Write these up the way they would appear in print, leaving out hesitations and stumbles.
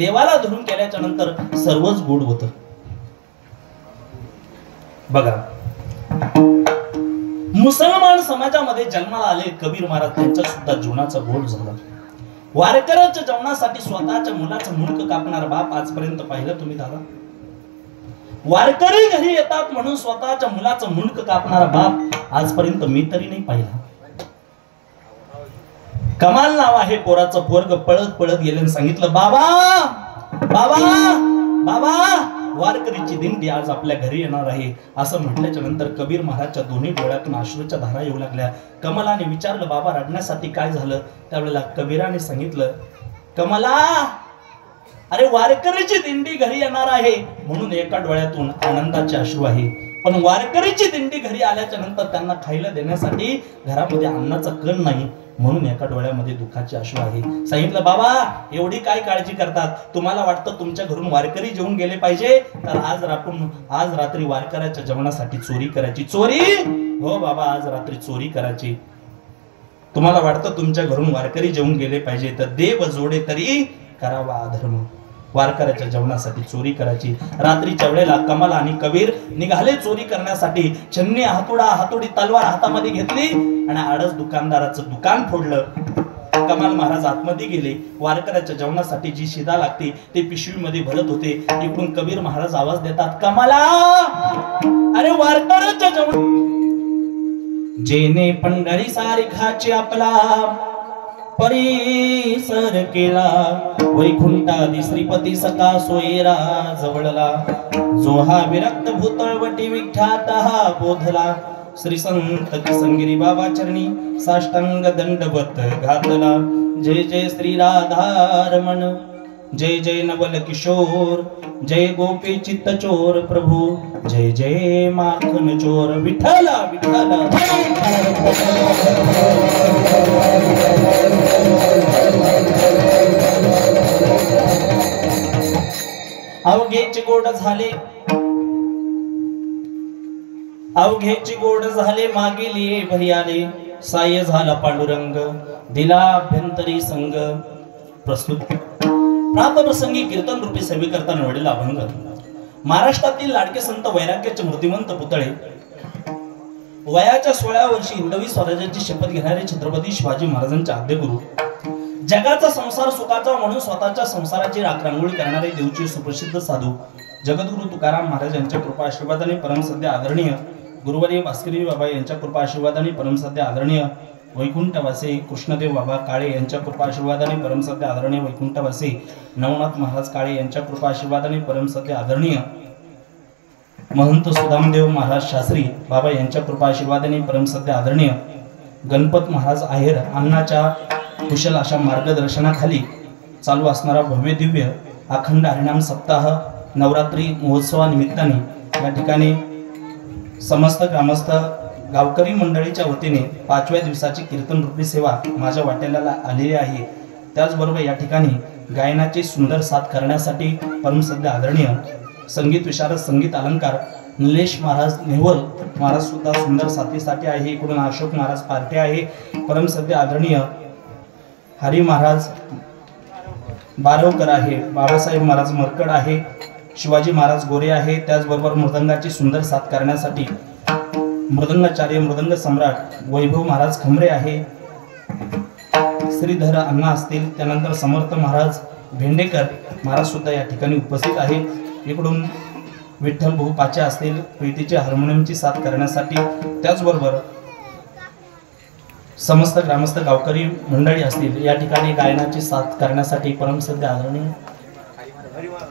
देवाला धरून केल्याच्या नंतर सर्वच गोड होतं. बघा, मुसलमान समाजामध्ये जन्माला आले कबीर महाराज, त्यांच्या सुद्धा जीवनाचा गोड झाला. वारकऱ्याच्या जेवणासाठी स्वतःच्या मुलाचं मुंडक कापणारा बाप आजपर्यंत पाहिलं तुम्ही दादा? वारकरी घरी येतात म्हणून स्वतःच्या मुलाचं मुंडक कापणारा बाप आजपर्यंत मी तरी नाही पाहिला. कमाल नाव आहे पोराचं. पोरग पळत पळत गेले आणि सांगितलं, बाबा बाबा बाबा, वारकरीची दिंडी आज आपल्या घरी येणार आहे. असं म्हटल्याच्या नंतर कबीर महाराजच्या दोन्ही डोळ्यातून अश्रूच्या धारा येऊ लागल्या. कमलाने विचारलं, बाबा रडण्यासाठी काय झालं? त्यावेळेला कबीराने सांगितलं, कमला, अरे वारकरीची दिंडी घरी येणार आहे म्हणून एका डोळ्यातून आनंदाचे अश्रू आहे, पण वारकरीची दिंडी घरी आल्याच्या नंतर त्यांना खायला देण्यासाठी घरामध्ये अन्नाचा कण नाही म्हणून एका डोळ्यामध्ये दुःखाचे अश्रू आहे. सांगितलं, बाबा एवढी काय काळजी करतात? तुम्हाला वाटतं तुमच्या घरून वारकरी जेवून गेले पाहिजे, तर आज रात्री वारकऱ्याच्या जेवणासाठी चोरी करायची. चोरी? हो बाबा, आज रात्री चोरी करायची. तुम्हाला वाटतं तुमच्या घरून वारकरी जेवून गेले पाहिजे, तर देव जोडे तरी करावा अधर्म. वारकऱ्याच्या जेवणासाठी चोरी करायची. रात्रीच्या वेळेला कमल आणि कबीर निघाले चोरी करण्यासाठी. छन्नी, हातोडी, तलवार हातामध्ये घेतली आणि आडस दुकानदाराचं दुकान फोडलं. कमाल महाराज आतमध्ये गेले. वारकऱ्याच्या जेवणासाठी जी शिदा लागते ते पिशवीमध्ये भरत होते. इकडून कबीर महाराज आवाज देतात, कमला, अरे वारकऱ्याच्या जेवण जेने पंढरी सारिखाचे आपला परिसर केला, वैकुंठादी श्रीपती सका सोयरा जवळला, जो हा विरक्त भूतळवटी विख्यात हा बोधला, श्री संत किसनगिरी बाबा चरणी साष्टांग दंडवत घातला. जय जय श्री राधारमण, जय जय नवल किशोर, जय गोपी चित्त चोर प्रभू, जय जय माखन चोर विठ्ठला विठ्ठला. अवघेचे गोड झाले, अवघेचे गोड झाले, मागेली भैयाले, साय झाला पांडुरंग, दिला अभ्यंतरी संग. प्रस्तुत प्रातप्रसंगी कीर्तन रूपी सेवे करताना वडीला अभंग. महाराष्ट्रातील लाडके संत वैराग्याचे मूर्तिमंत पुतळे, वयाच्या 16व्या वर्षी हिंदवी स्वराज्याची शपथ घेणारे छत्रपती शिवाजी महाराजांचे आद्यगुरु, जगाचा संसार सुखाचा म्हणून स्वतःच्या संसाराची राखरांगोळी करणारे देवचे सुप्रसिद्ध साधू जगद्गुरु तुकाराम महाराज यांच्या कृपा आशीर्वादाने परमसद्य आदरणीय गुरुवर्य भास्करी बाबा यांच्या कृपा आशीर्वादाने परमसद्य आदरणीय वैकुंठवासी कृष्णदेव बाबा काळे यांच्या कृपा आशीर्वादाने परमसद्य आदरणीय वैकुंठवासी नवनाथ महाराज काळे यांच्या कृपा आशीर्वादाने परमसद्य आदरणीय महंत सुदामदेव महाराज शास्त्री बाबा यांच्या कृपा आशीर्वादाने परमसद्य आदरणीय गणपत महाराज आहेर अण्णाच्या कुशल अशा मार्गदर्शनाखाली चालू असणारा भव्य दिव्य अखंड हरिनाम सप्ताह नवरात्री महोत्सवानिमित्ताने या ठिकाणी समस्त ग्रामस्थ गावकरी मंडळीच्या वतीने 5व्या दिवसाची कीर्तन रूपी सेवा माझ्या वाट्याला आलेली आहे. त्याचबरोबर या ठिकाणी गायनाची सुंदर साथ करण्यासाठी परमसद्य आदरणीय संगीत विशारद संगीत अलंकार निलेश महाराज नेवल महाराज सुद्धा सुंदर साथीसाठी आहे. इकडून अशोक महाराज पार्टे आहे. परमसद्य आदरणीय हरी महाराज बारवकर आहे. बाबासाहेब महाराज मरकड आहे. शिवाजी महाराज गोरे आहे. त्याचबरोबर मृदंगाची सुंदर साथ करण्यासाठी मृदंगाचार्य मृदंग सम्राट वैभव महाराज खमरे आहे. श्रीधर अण्णा असतील. त्यानंतर समर्थ महाराज भेंडेकर महाराज सुद्धा या ठिकाणी उपस्थित आहे. इकडून विठ्ठल भाऊ पाचा असतील प्रीतीचे हार्मोनियमची साथ करण्यासाठी. त्याचबरोबर समस्त ग्रामस्थ गावकरी मंडळी असतील या ठिकाणी गायनाची साथ करण्यासाठी परमसद्य आदरणीय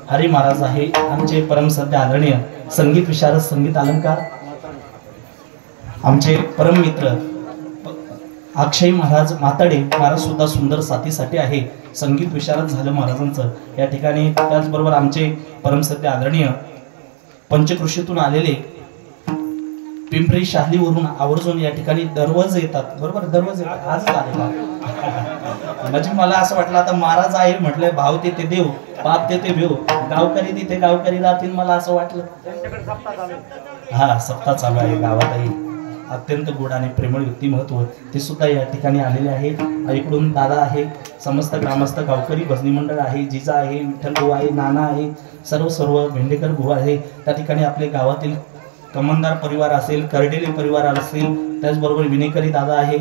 हरी महाराज आहे. आमचे परमसद्य आदरणीय संगीत विशारद संगीत अलंकार आमचे परम मित्र अक्षय महाराज माताडे महाराज सुद्धा सुंदर साथीसाठी आहे. संगीत विशारद झालं महाराजांचं या ठिकाणी. त्याचबरोबर आमचे परमसद्य आदरणीय पंचकृषीतून आलेले पिंपरी शाहलीवरून आवर्जून या ठिकाणी दररोज येतात. बरोबर दररोज येतात. आजच आले का म्हणजे मला असं वाटलं आता महाराज आहे म्हटलं भाव तिथे देव बाप तिथे भेव गावकरी तिथे गावकरी राहतील. मला असं वाटलं हा सप्ताह चालू आहे गावातही. अत्यंत गोड आणि प्रेमळ व्यक्तिमत्व ते सुद्धा या ठिकाणी आलेले आहे. इकडून दादा आहे, समस्त ग्रामस्थ गावकरी भजनी मंडळ आहे, जिजा आहे, विठ्ठल भाऊ आहे, नाना आहे, सर्व भेंडेकर भाऊ आहे. त्या ठिकाणी आपले गावातील कमनदार परिवार असेल, करडेले परिवार असेल, त्याचबरोबर विनेकरी दादा आहे,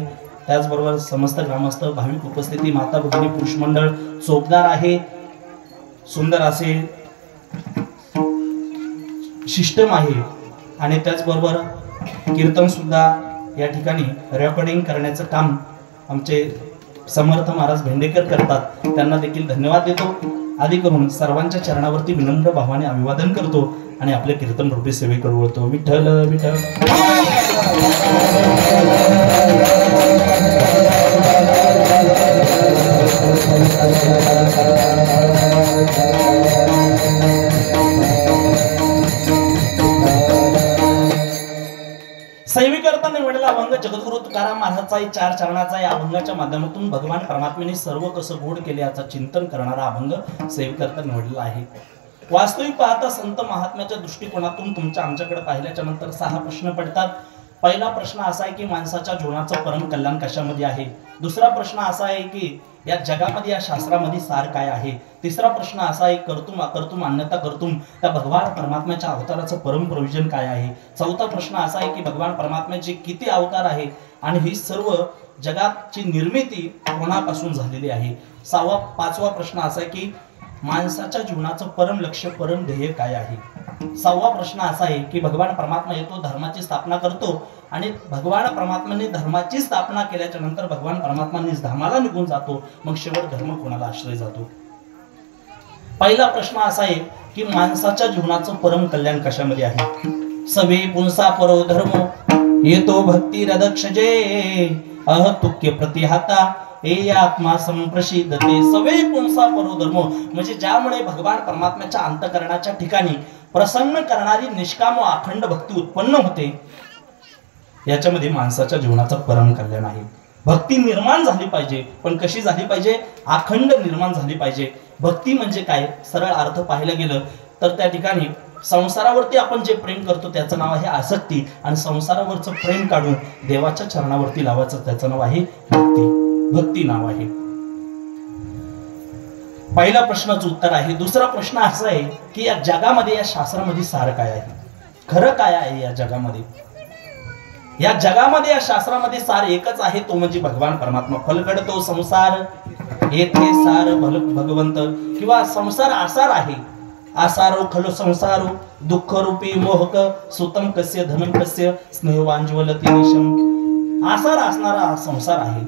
त्याचबरोबर समस्त ग्रामस्थ भाविक उपस्थिती, माता भगिनी पुरुष मंडळ, चोपदार आहे, सुंदर असे सिस्टम आहे आणि त्याचबरोबर कीर्तन सुद्धा या ठिकाणी रेकॉर्डिंग करण्याचं काम आमचे समर्थ महाराज भेंडेकर करतात. त्यांना देखील धन्यवाद देतो. आधी करून सर्वांच्या चरणावरती विनम्र भावाने अभिवादन करतो आणि आपले कीर्तन रूपी सेवेकडे वळतो. विठ्ठल विठ्ठल. सेवेकरता निवडलेला अभंग जगद्गुरु तुकाराम महाराजचा चार चरणाचा या अभंगाच्या माध्यमातून भगवान परमात्म्याने सर्व कसं गोड केले याचा चिंतन करणारा अभंग सेवेकरता निवडलेला आहे. वास्तविक पाहता संत महात्म्याच्या दृष्टिकोनातून तुमच्या आमच्याकडे पाहिल्याच्या नंतर 6 प्रश्न पडतात. पहिला प्रश्न असा आहे की माणसाच्या जीवनाचं परम कल्याण कशामध्ये आहे. दुसरा प्रश्न असा आहे की या जगामध्ये या शास्त्रामध्ये सार काय आहे. तिसरा प्रश्न असा आहे कर्तुम अकर्तुम अन्यथा कर्तुम त्या भगवान परमात्म्याच्या अवताराचं परम प्रयोजन काय आहे. चौथा प्रश्न असा आहे की भगवान परमात्म्याचे किती अवतार आहे आणि ही सर्व जगाची निर्मिती कोणापासून झालेली आहे. पाचवा प्रश्न असा आहे की माणसाच्या जीवनाचं परम लक्ष्य परम ध्येय काय आहे. 6वा प्रश्न असा आहे की भगवान परमात्मा येतो, धर्माची स्थापना करतो आणि भगवान परमात्म्याने धर्माची स्थापना केल्याच्या नंतर भगवान परमात्माने धामाला निघून जातो. मग शेवट धर्म कोणाला आश्रय जातो. पहिला प्रश्न असा आहे की माणसाच्या जीवनाचं परम कल्याण कशामध्ये आहे. सवे पुंसा परो धर्म येतो भक्ती रदक्षजे अहतुक्य प्रतिहाता ए आत्मा संप्रसिद्धते. सवे पुंसा परो धर्म म्हणजे ज्यामुळे भगवान परमात्म्याच्या अंतःकरणाच्या ठिकाणी प्रसन्न करणारी निष्काम व अखंड भक्ती उत्पन्न होते. याच्यामध्ये माणसाच्या जीवनाचं परम कल्याण आहे. भक्ती निर्माण झाली पाहिजे, पण कशी झाली पाहिजे. अखंड निर्माण झाली पाहिजे. भक्ती म्हणजे काय, सरळ अर्थ पाहायला गेलं तर त्या ठिकाणी संसारावरती आपण जे प्रेम करतो त्याचं नाव आहे आसक्ती आणि संसारावरचं प्रेम काढून देवाच्या चरणावरती लावायचं त्याचं नाव आहे भक्ती. भक्ती नाव आहे. पहिला प्रश्नाचं उत्तर आहे. दुसरा प्रश्न असा आहे की या जगामध्ये या शास्त्रामध्ये सार काय आहे, खरं काय आहे या जगामध्ये. या जगामध्ये या शास्त्रामध्ये सार एकच आहे, तो म्हणजे भगवान परमात्मा. फलकडतो संसार येथे सार भगवंत किंवा संसार आसार आहे. आसारो खलो संसारो दुःख रूपी मोहक सुतम कस्य धनम कस्य स्नेहवांज्वलती निशम. आसार असणारा संसार आहे,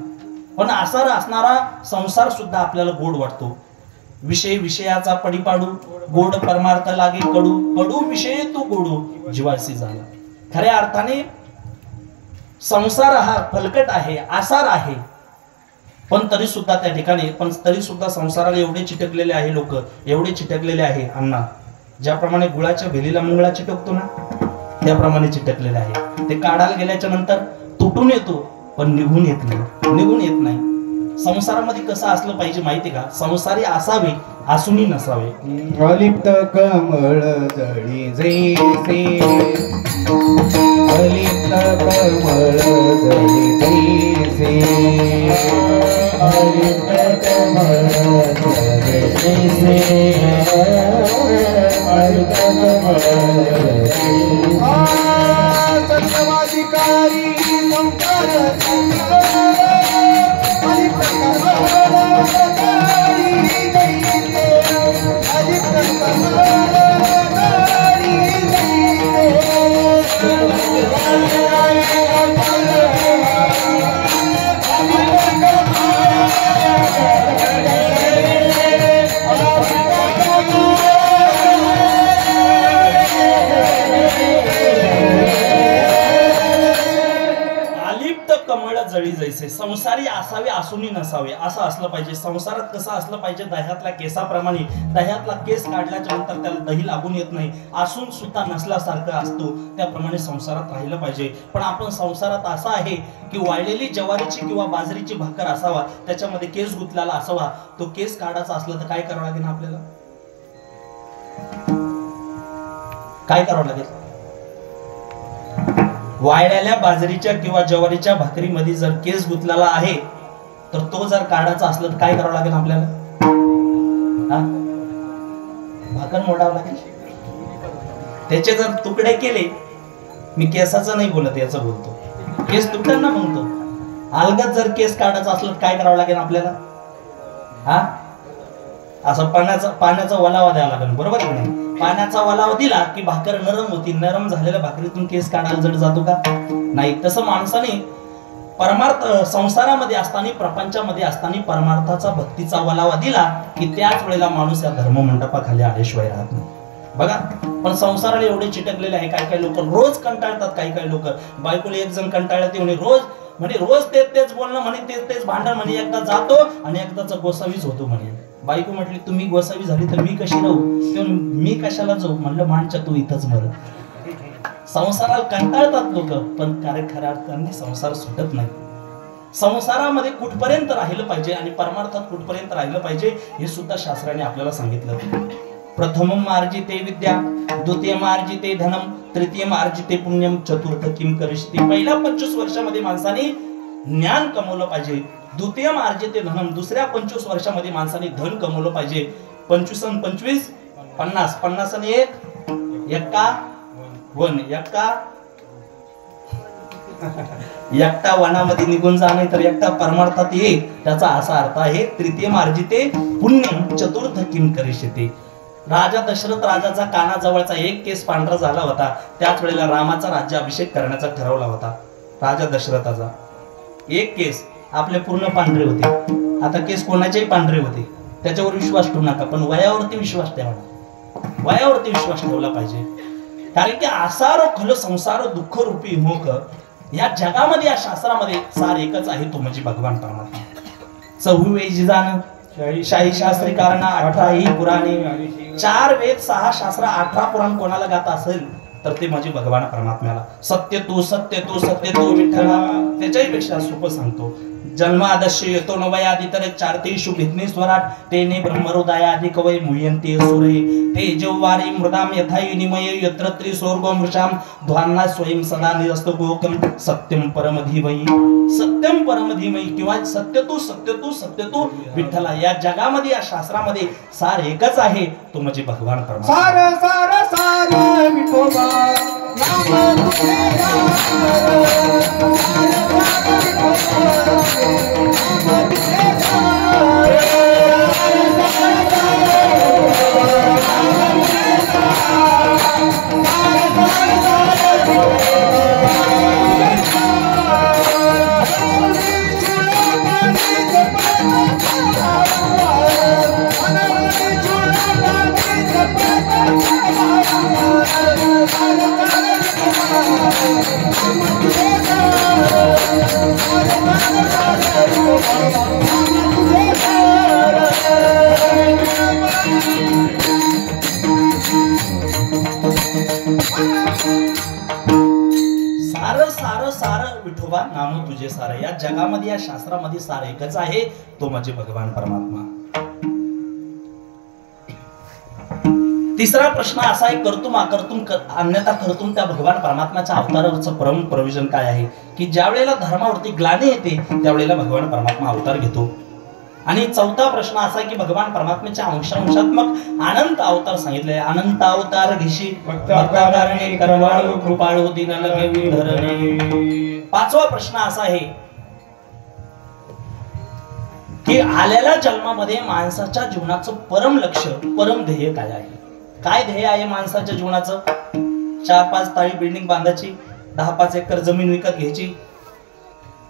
पण आसार असणारा संसार सुद्धा आपल्याला गोड वाटतो. विषय विषयाचा पडीपाडू गोड परमार्थ लागे कडू कडू विषय तू गोडू जीवासी झाला. खऱ्या अर्थाने संसार हा फलकट आहे, आसार आहे, पण तरी सुद्धा त्या ठिकाणी तरी सुद्धा संसाराला एवढे चिटकलेले आहे. लोक एवढे चिटकलेले आहे अण्णा, ज्याप्रमाणे गुळाच्या भेलीला मंगळा चिटकतो ना त्याप्रमाणे चिटकलेले आहे. ते काढायला गेल्याच्या नंतर तुटून येतो पण निघून येत नाही. संसारामध्ये कसं असलं पाहिजे माहिती का. संसारी असावे असूनही नसावे. अलिप्त कमळ जळी जैसे अलिप्त कमळ जळी जैसे अलिप्त कमळ जळी जैसे अलिप्त कमळ सत्यवाधिकारी जळी जैसे. संसारी असावे असूनही नसावे असं असलं पाहिजे. संसारात कसं असलं पाहिजे, दह्यातल्या केसाप्रमाणे. दह्यातला केस काढल्याच्या नंतर त्याला दही लागून येत नाही, असून सुद्धा नसल्यासारखं असतो, त्याप्रमाणे संसारात राहिलं पाहिजे. पण आपण संसारात असा आहे की वाळलेली ज्वारीची किंवा बाजरीची भाकर असावा, त्याच्यामध्ये केस गुंतलेला असावा. तो केस काढायचा असला तर काय करावं लागेल आपल्याला, काय करावं लागेल. वाळलेल्या बाजरीच्या किंवा ज्वारीच्या भाकरीमध्ये जर केस गुंतलेला आहे तर तो जर काढायचा असला तर काय करावं लागेल आपल्याला? भाकर मोडावं लागेल. त्याचे जर तुकडे केले, मी केसाचं नाही बोलत, याचं बोलतो, केस तुकड्यांना म्हणतो. अलगद जर केस काढायचा असलं तर काय करावं लागेल आपल्याला? असं पाण्याचा वलावा द्यावा लागेल, बरोबर की नाही? पाण्याचा वलावा दिला की भाकर नरम होती. नरम झालेल्या भाकरीतून केस काढायला जड जातो का? नाही. तसं माणसाने परमार्थ संसारामध्ये असताना, प्रपंचामध्ये असताना परमार्थाचा, भक्तीचा वलावा दिला की त्याच वेळेला माणूस या धर्म मंडपाखाली आल्याशिवाय राहत नाही. बघा, पण संसाराला एवढे चिटकलेले आहे. काही काही लोक रोज कंटाळतात. काही लोक बायकोला एक जण कंटाळते म्हणे रोज तेच बोलणं, म्हणे तेच भांडण, म्हणे एकदा जातो आणि एकदाचा गोसावीच होतो म्हणे. बायको म्हटली तुम्ही गोसावी झाली तर मी कशी राहू? मी कशाला जाऊ? म्हणलं माणच्या तू इथंच मर. संसाराला कंटाळतात लोक, पण खऱ्या अर्थाने संसार सुटत नाही. संसारामध्ये कुठपर्यंत राहिलं पाहिजे आणि परमार्थात कुठपर्यंत राहिलं पाहिजे हे सुद्धा शास्त्राने आपल्याला सांगितलं. प्रथमम अर्जिते विद्या, द्वितीयम अर्जिते धनम, तृतीयम अर्जिते पुण्यम, चतुर्थ किम करिष्यति. पहिल्या 25 वर्षामध्ये माणसाने ज्ञान कमवलं पाहिजे. द्वितीयम अर्जिते धनम, दुसऱ्या 25 वर्षामध्ये माणसाने धन कमवलं पाहिजे. 25 आणि 25 50, 50 आणि 1 एकटा वनामध्ये निघून जाणे तर एकटा परमार्थात ये, त्याचा असा अर्थ आहे. तृतीयम अर्जिते पुण्यम, चतुर्थ किम करिष्यति. राजा दशरथ राजाचा कानाजवळचा एक केस पांढरा झाला होता. त्याच वेळेला रामाचा राज्याभिषेक करण्याचा ठरवला होता. राजा दशरथाचा एक केस, आपले पूर्ण पांढरे होते. आता केस कोणाचेही पांढरे होते, त्याच्यावर विश्वास ठेवू नका, पण वयावरती विश्वास ठेवा. वयावरती विश्वास ठेवला पाहिजे. कारण की आसारो खल संसार दुःख रूपी मोख, या जगामध्ये, या शास्त्रामध्ये सार एकच आहे, तो म्हणजे भगवान परमात्मा. 26 वेजी जाण, शाही शास्त्री कारण, 18 पुराणे, 4 वेद, 6 शास्त्र, 18 पुराण कोणाला गात असेल तर ते म्हणजे भगवान परमात्म्याला. सत्य तू विठ्ठला. त्याच्याही पेक्षा सोपं सांगतो. जन्मादस्य येतो नवयादी तर 4 तेषु भिज्ञेश्वराट, तेने ब्रह्महृदयादि कवय मुह्यन्ते सुरे, ते जेवारी मृदाम यथायि निमय, यत्र त्रिस्वर्गो मृषाम ध्वान्ना स्वयं सदा निरस्तो गोकम, सत्यम परम धीमहि. सत्यम परम धीमहि किंवा सत्य तू विठ्ठला. या जगामध्ये, या शास्त्रामध्ये सार एकच आहे, तो म्हणजे भगवान परमात्मा. सार विठोबा नाम सार विठोबा नाम तुझे सार. या जगामध्ये, या शास्त्रामध्ये सार एकच आहे, तो म्हणजे भगवान परमात्मा. तिसरा प्रश्न असा आहे, कर्तुम अकर्तुम अन्यथा कर्तुम, त्या भगवान परमात्म्याच्या अवतारावरचं परम प्रयोजन काय आहे? की ज्या वेळेला धर्मावरती ग्लानी येते त्यावेळेला भगवान परमात्मा अवतार घेतो. आणि चौथा प्रश्न असा आहे की भगवान परमात्म्याच्या अंशात्मक अनंत अवतार सांगितले. अनंत अवतार घेशी भक्ताकारणे करवाळू कृपाळू दीनलगे धरणे. पाचवा प्रश्न असा आहे की आलेल्या जन्मामध्ये माणसाच्या जीवनाचं परम लक्ष्य, परम ध्येय काय आहे? काय ध्येय आहे माणसाच्या जीवनाचं? 4-5 ताळी बिल्डिंग बांधायची, 10-5 एकर जमीन विकत घ्यायची,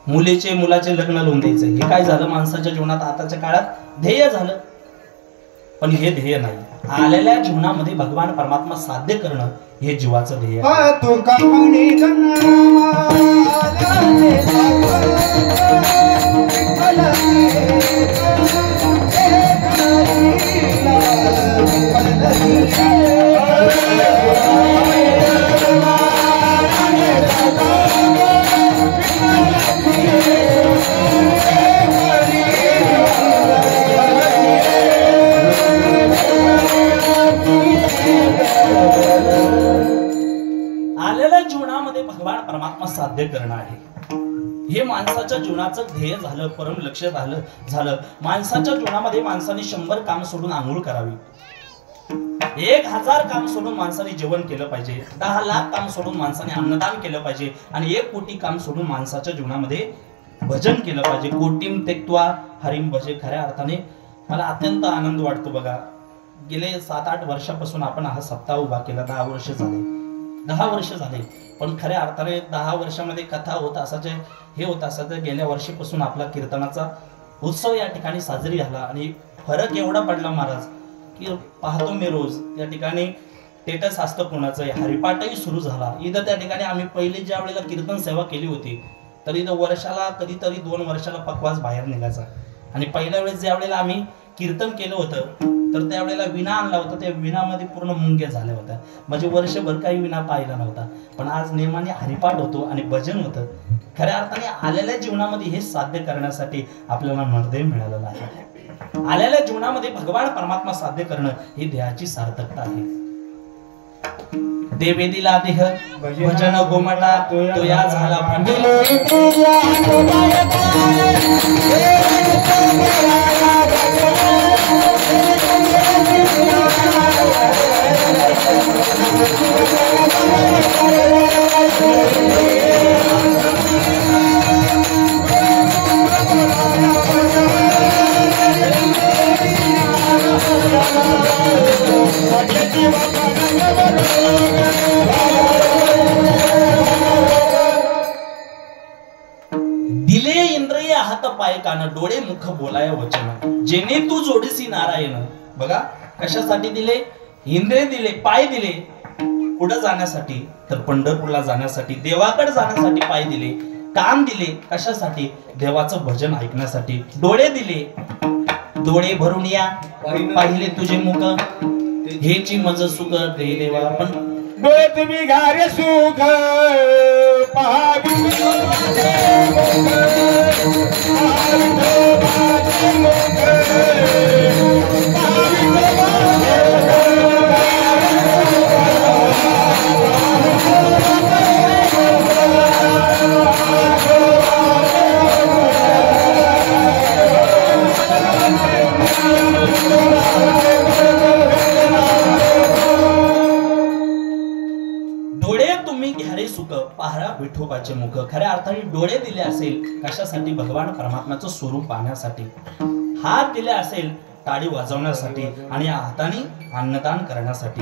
मुलाचे लग्न लावून द्यायचं. हे काय झालं माणसाच्या जीवनात आताच्या काळात? ध्येय झालं. पण हे ध्येय नाही. आलेल्या जीवनामध्ये भगवान परमात्मा साध्य करणं हे जीवाचं ध्येय भगवान परमात्मा साध्य करणं आहे. हे माणसाच्या जीवनाचं ध्येय झालं, परम लक्ष झालं. माणसाच्या जीवनामध्ये माणसाने 100 काम सोडून आंघोळ करावी, 1000 काम सोडून माणसाने जेवण केलं पाहिजे, 10 लाख काम सोडून माणसाने अन्नदान केलं पाहिजे आणि 1 कोटी काम सोडून माणसाच्या जीवनामध्ये भजन केलं पाहिजे. कोटीम तेक्त्वा हरिम भजे. खऱ्या अर्थाने मला अत्यंत आनंद वाटतो बघा. गेले 7-8 वर्षापासून आपण हा सप्ताह उभा केला. 10 वर्ष झाले. पण खऱ्या अर्थाने 10 वर्षामध्ये कथा होत असायचे, हे होत असायचं. गेल्या वर्षीपासून आपला कीर्तनाचा उत्सव या ठिकाणी साजरी झाला आणि फरक एवढा पडला महाराज की पाहतो मी रोज त्या ठिकाणी स्टेटस असतं कोणाचं, हरिपाठही सुरू झाला. इथं त्या ठिकाणी आम्ही पहिले ज्या वेळेला कीर्तन सेवा केली होती तर इथं वर्षाला कधीतरी 2 वर्षाला पकवास बाहेर निघायचा. आणि पहिल्या वेळेस ज्या वेळेला आम्ही कीर्तन केलं होतं तर त्यावेळेला विना आणला होता, त्या विनामध्ये पूर्ण मुंग्या झाल्या होत्या. म्हणजे वर्षभर काही विना पाहिला नव्हता. पण आज नेमाने हरिपाठ होतो आणि भजन होतं. खऱ्या अर्थाने आलेल्या जीवनामध्ये हे साध्य करण्यासाठी आपल्याला नरदेव मिळालेला आहे. आलेल्या जीवनामध्ये भगवान परमात्मा साध्य करणं ही देहाची सार्थकता आहे. देवे दिला देह भजन गोमटा तो या झाला दिले इंद्रिय हात पाय कान डोळे मुख बोलाय वचन जेणे तू जोडीसी नारायण. बघा कशासाठी दिले? इंद्रिय दिले, पाय दिले पुढे जाण्यासाठी, तर पंढरपूरला जाण्यासाठी, देवाकडे जाण्यासाठी पाय दिले. कान दिले कशासाठी? देवाचं भजन ऐकण्यासाठी. डोळे दिले, डोळे भरून या पाहिले तुझे मुख हेची मज सुख दे देवा. पण डोळे तुम्ही घारे सुख पहावी पहारा विठोबाचे मुख. खऱ्या अर्थाने डोळे दिले असेल कशासाठी? भगवान परमात्म्याचं स्वरूप पाहण्यासाठी. हात दिले असेल टाळी वाजवण्यासाठी आणि हाताने अन्नदान करण्यासाठी.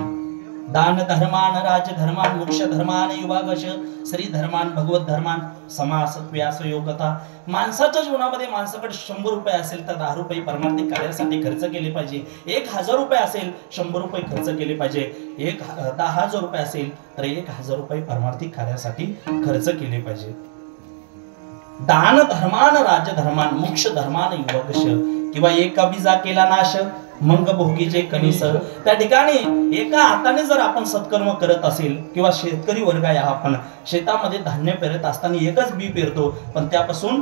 दान धर्मान राज धर्मान मोक्ष धर्मान युवागश श्री धर्मान भगवत धर्मान समास व्यास योगता. माणसाच्या जीवनामध्ये माणसाकडे 100 रुपये असेल तर 10 रुपये परमार्थिक कार्यासाठी खर्च केले पाहिजे. 1000 रुपये असेल 100 रुपये खर्च केले पाहिजे. 10,000 रुपये असेल तर 1000 रुपये परमार्थिक कार्यासाठी खर्च केले पाहिजे. दान धर्मान राज धर्मान मोक्ष धर्मान युवकश. किंवा एका बीजा केला नाश मंग भोगीचे कणीस. त्या ठिकाणी एका हाताने जर आपण सत्कर्म करत असेल किंवा शेतकरी वर्ग आहे, आपण शेतामध्ये धान्य पेरत असताना एकच बी पेरतो पण त्यापासून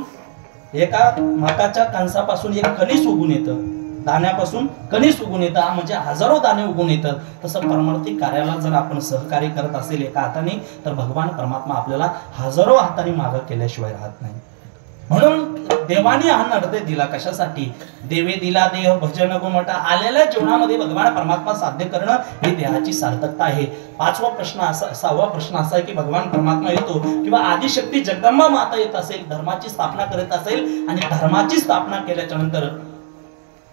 एका मकाच्या कणसापासून एक कणीस उगून येतं, दाण्यापासून कणीस उगून येतं, म्हणजे हजारो दाणे उगून येतात. तसं परमार्थिक कार्याला जर आपण सहकार्य करत असेल एका हाताने तर भगवान परमात्मा आपल्याला हजारो हाताने मागं केल्याशिवाय राहत नाही. म्हणून देवाने हा नरदेव दिला कशासाठी? देवे दिला देह भजन गोमटा. आलेल्या जीवनामध्ये भगवान परमात्मा साध्य करणं ही देहाची सार्थकता आहे. 6वा प्रश्न असा आहे की भगवान परमात्मा येतो किंवा आदिशक्ती जगदंबा माता येत असेल, धर्माची स्थापना करत असेल आणि धर्माची स्थापना केल्याच्या नंतर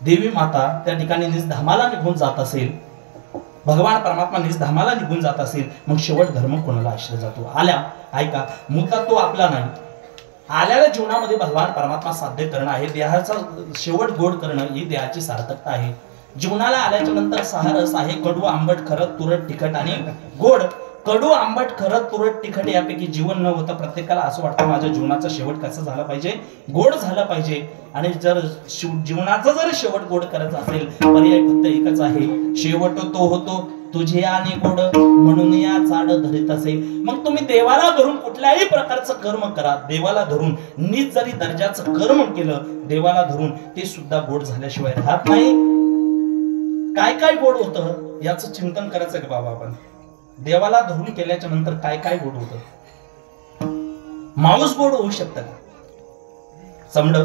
देवी माता त्या ठिकाणी निजधामाला निघून जात असेल, भगवान परमात्मा निजधामाला निघून जात असेल, मग शेवट धर्म कोणाला आश्रय जातो? आल्या ऐका, मुद्दा तो आपला नाही. आलेल्या जीवनामध्ये भगवान परमात्मा साध्य करणं आहे. देहाचा शेवट गोड करणं ही देहाची सार्थकता आहे. जीवनाला आल्याच्या नंतर सारस आहे कडू आंबट खरत तुरट तिखट आणि गोड. कडू आंबट खरत तुरट तिखट यापैकी जीवन न होतं प्रत्येकाला असं वाटतं माझ्या जीवनाचा शेवट कसं झाला पाहिजे? गोड झाला पाहिजे. आणि जर जीवनाचा जर शेवट गोड करायचा असेल पर्याय फक्त एकच आहे, शेवट तो होतो तुझे आणि गोड म्हणून या झाड धरीत असे. मग तुम्ही देवाला धरून कुठल्याही प्रकारचं कर्म करा, देवाला धरून नीच जरी दर्जाचं कर्म केलं देवाला धरून ते सुद्धा गोड झाल्याशिवाय राहत नाही. काय काय गोड होतं याचं चिंतन करायचं का बाबा? आपण देवाला धरून केल्याच्या नंतर काय काय गोड होतं? माऊस गोड होऊ शकतं का? समड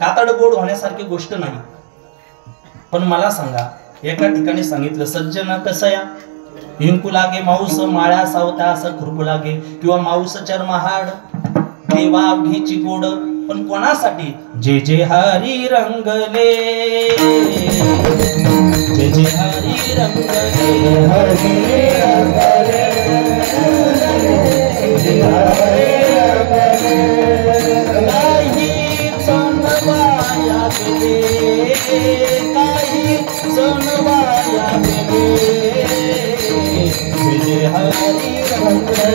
कातड गोड होण्यासारखी गोष्ट नाही. पण मला सांगा, एका ठिकाणी सांगितलं सज्जन कसया हिंकू लागे माऊस माळ्या सावता असं खुरपू लागे, किंवा माऊस चर्महाड देवा घ्यायची गोड. पण कोणासाठी? जे जे हरी रंगले, जे जे हरी रंगले, हरी रंगले, काही सणवाया गेले, काही सणवाया गेले, जे जे हरी रंगले,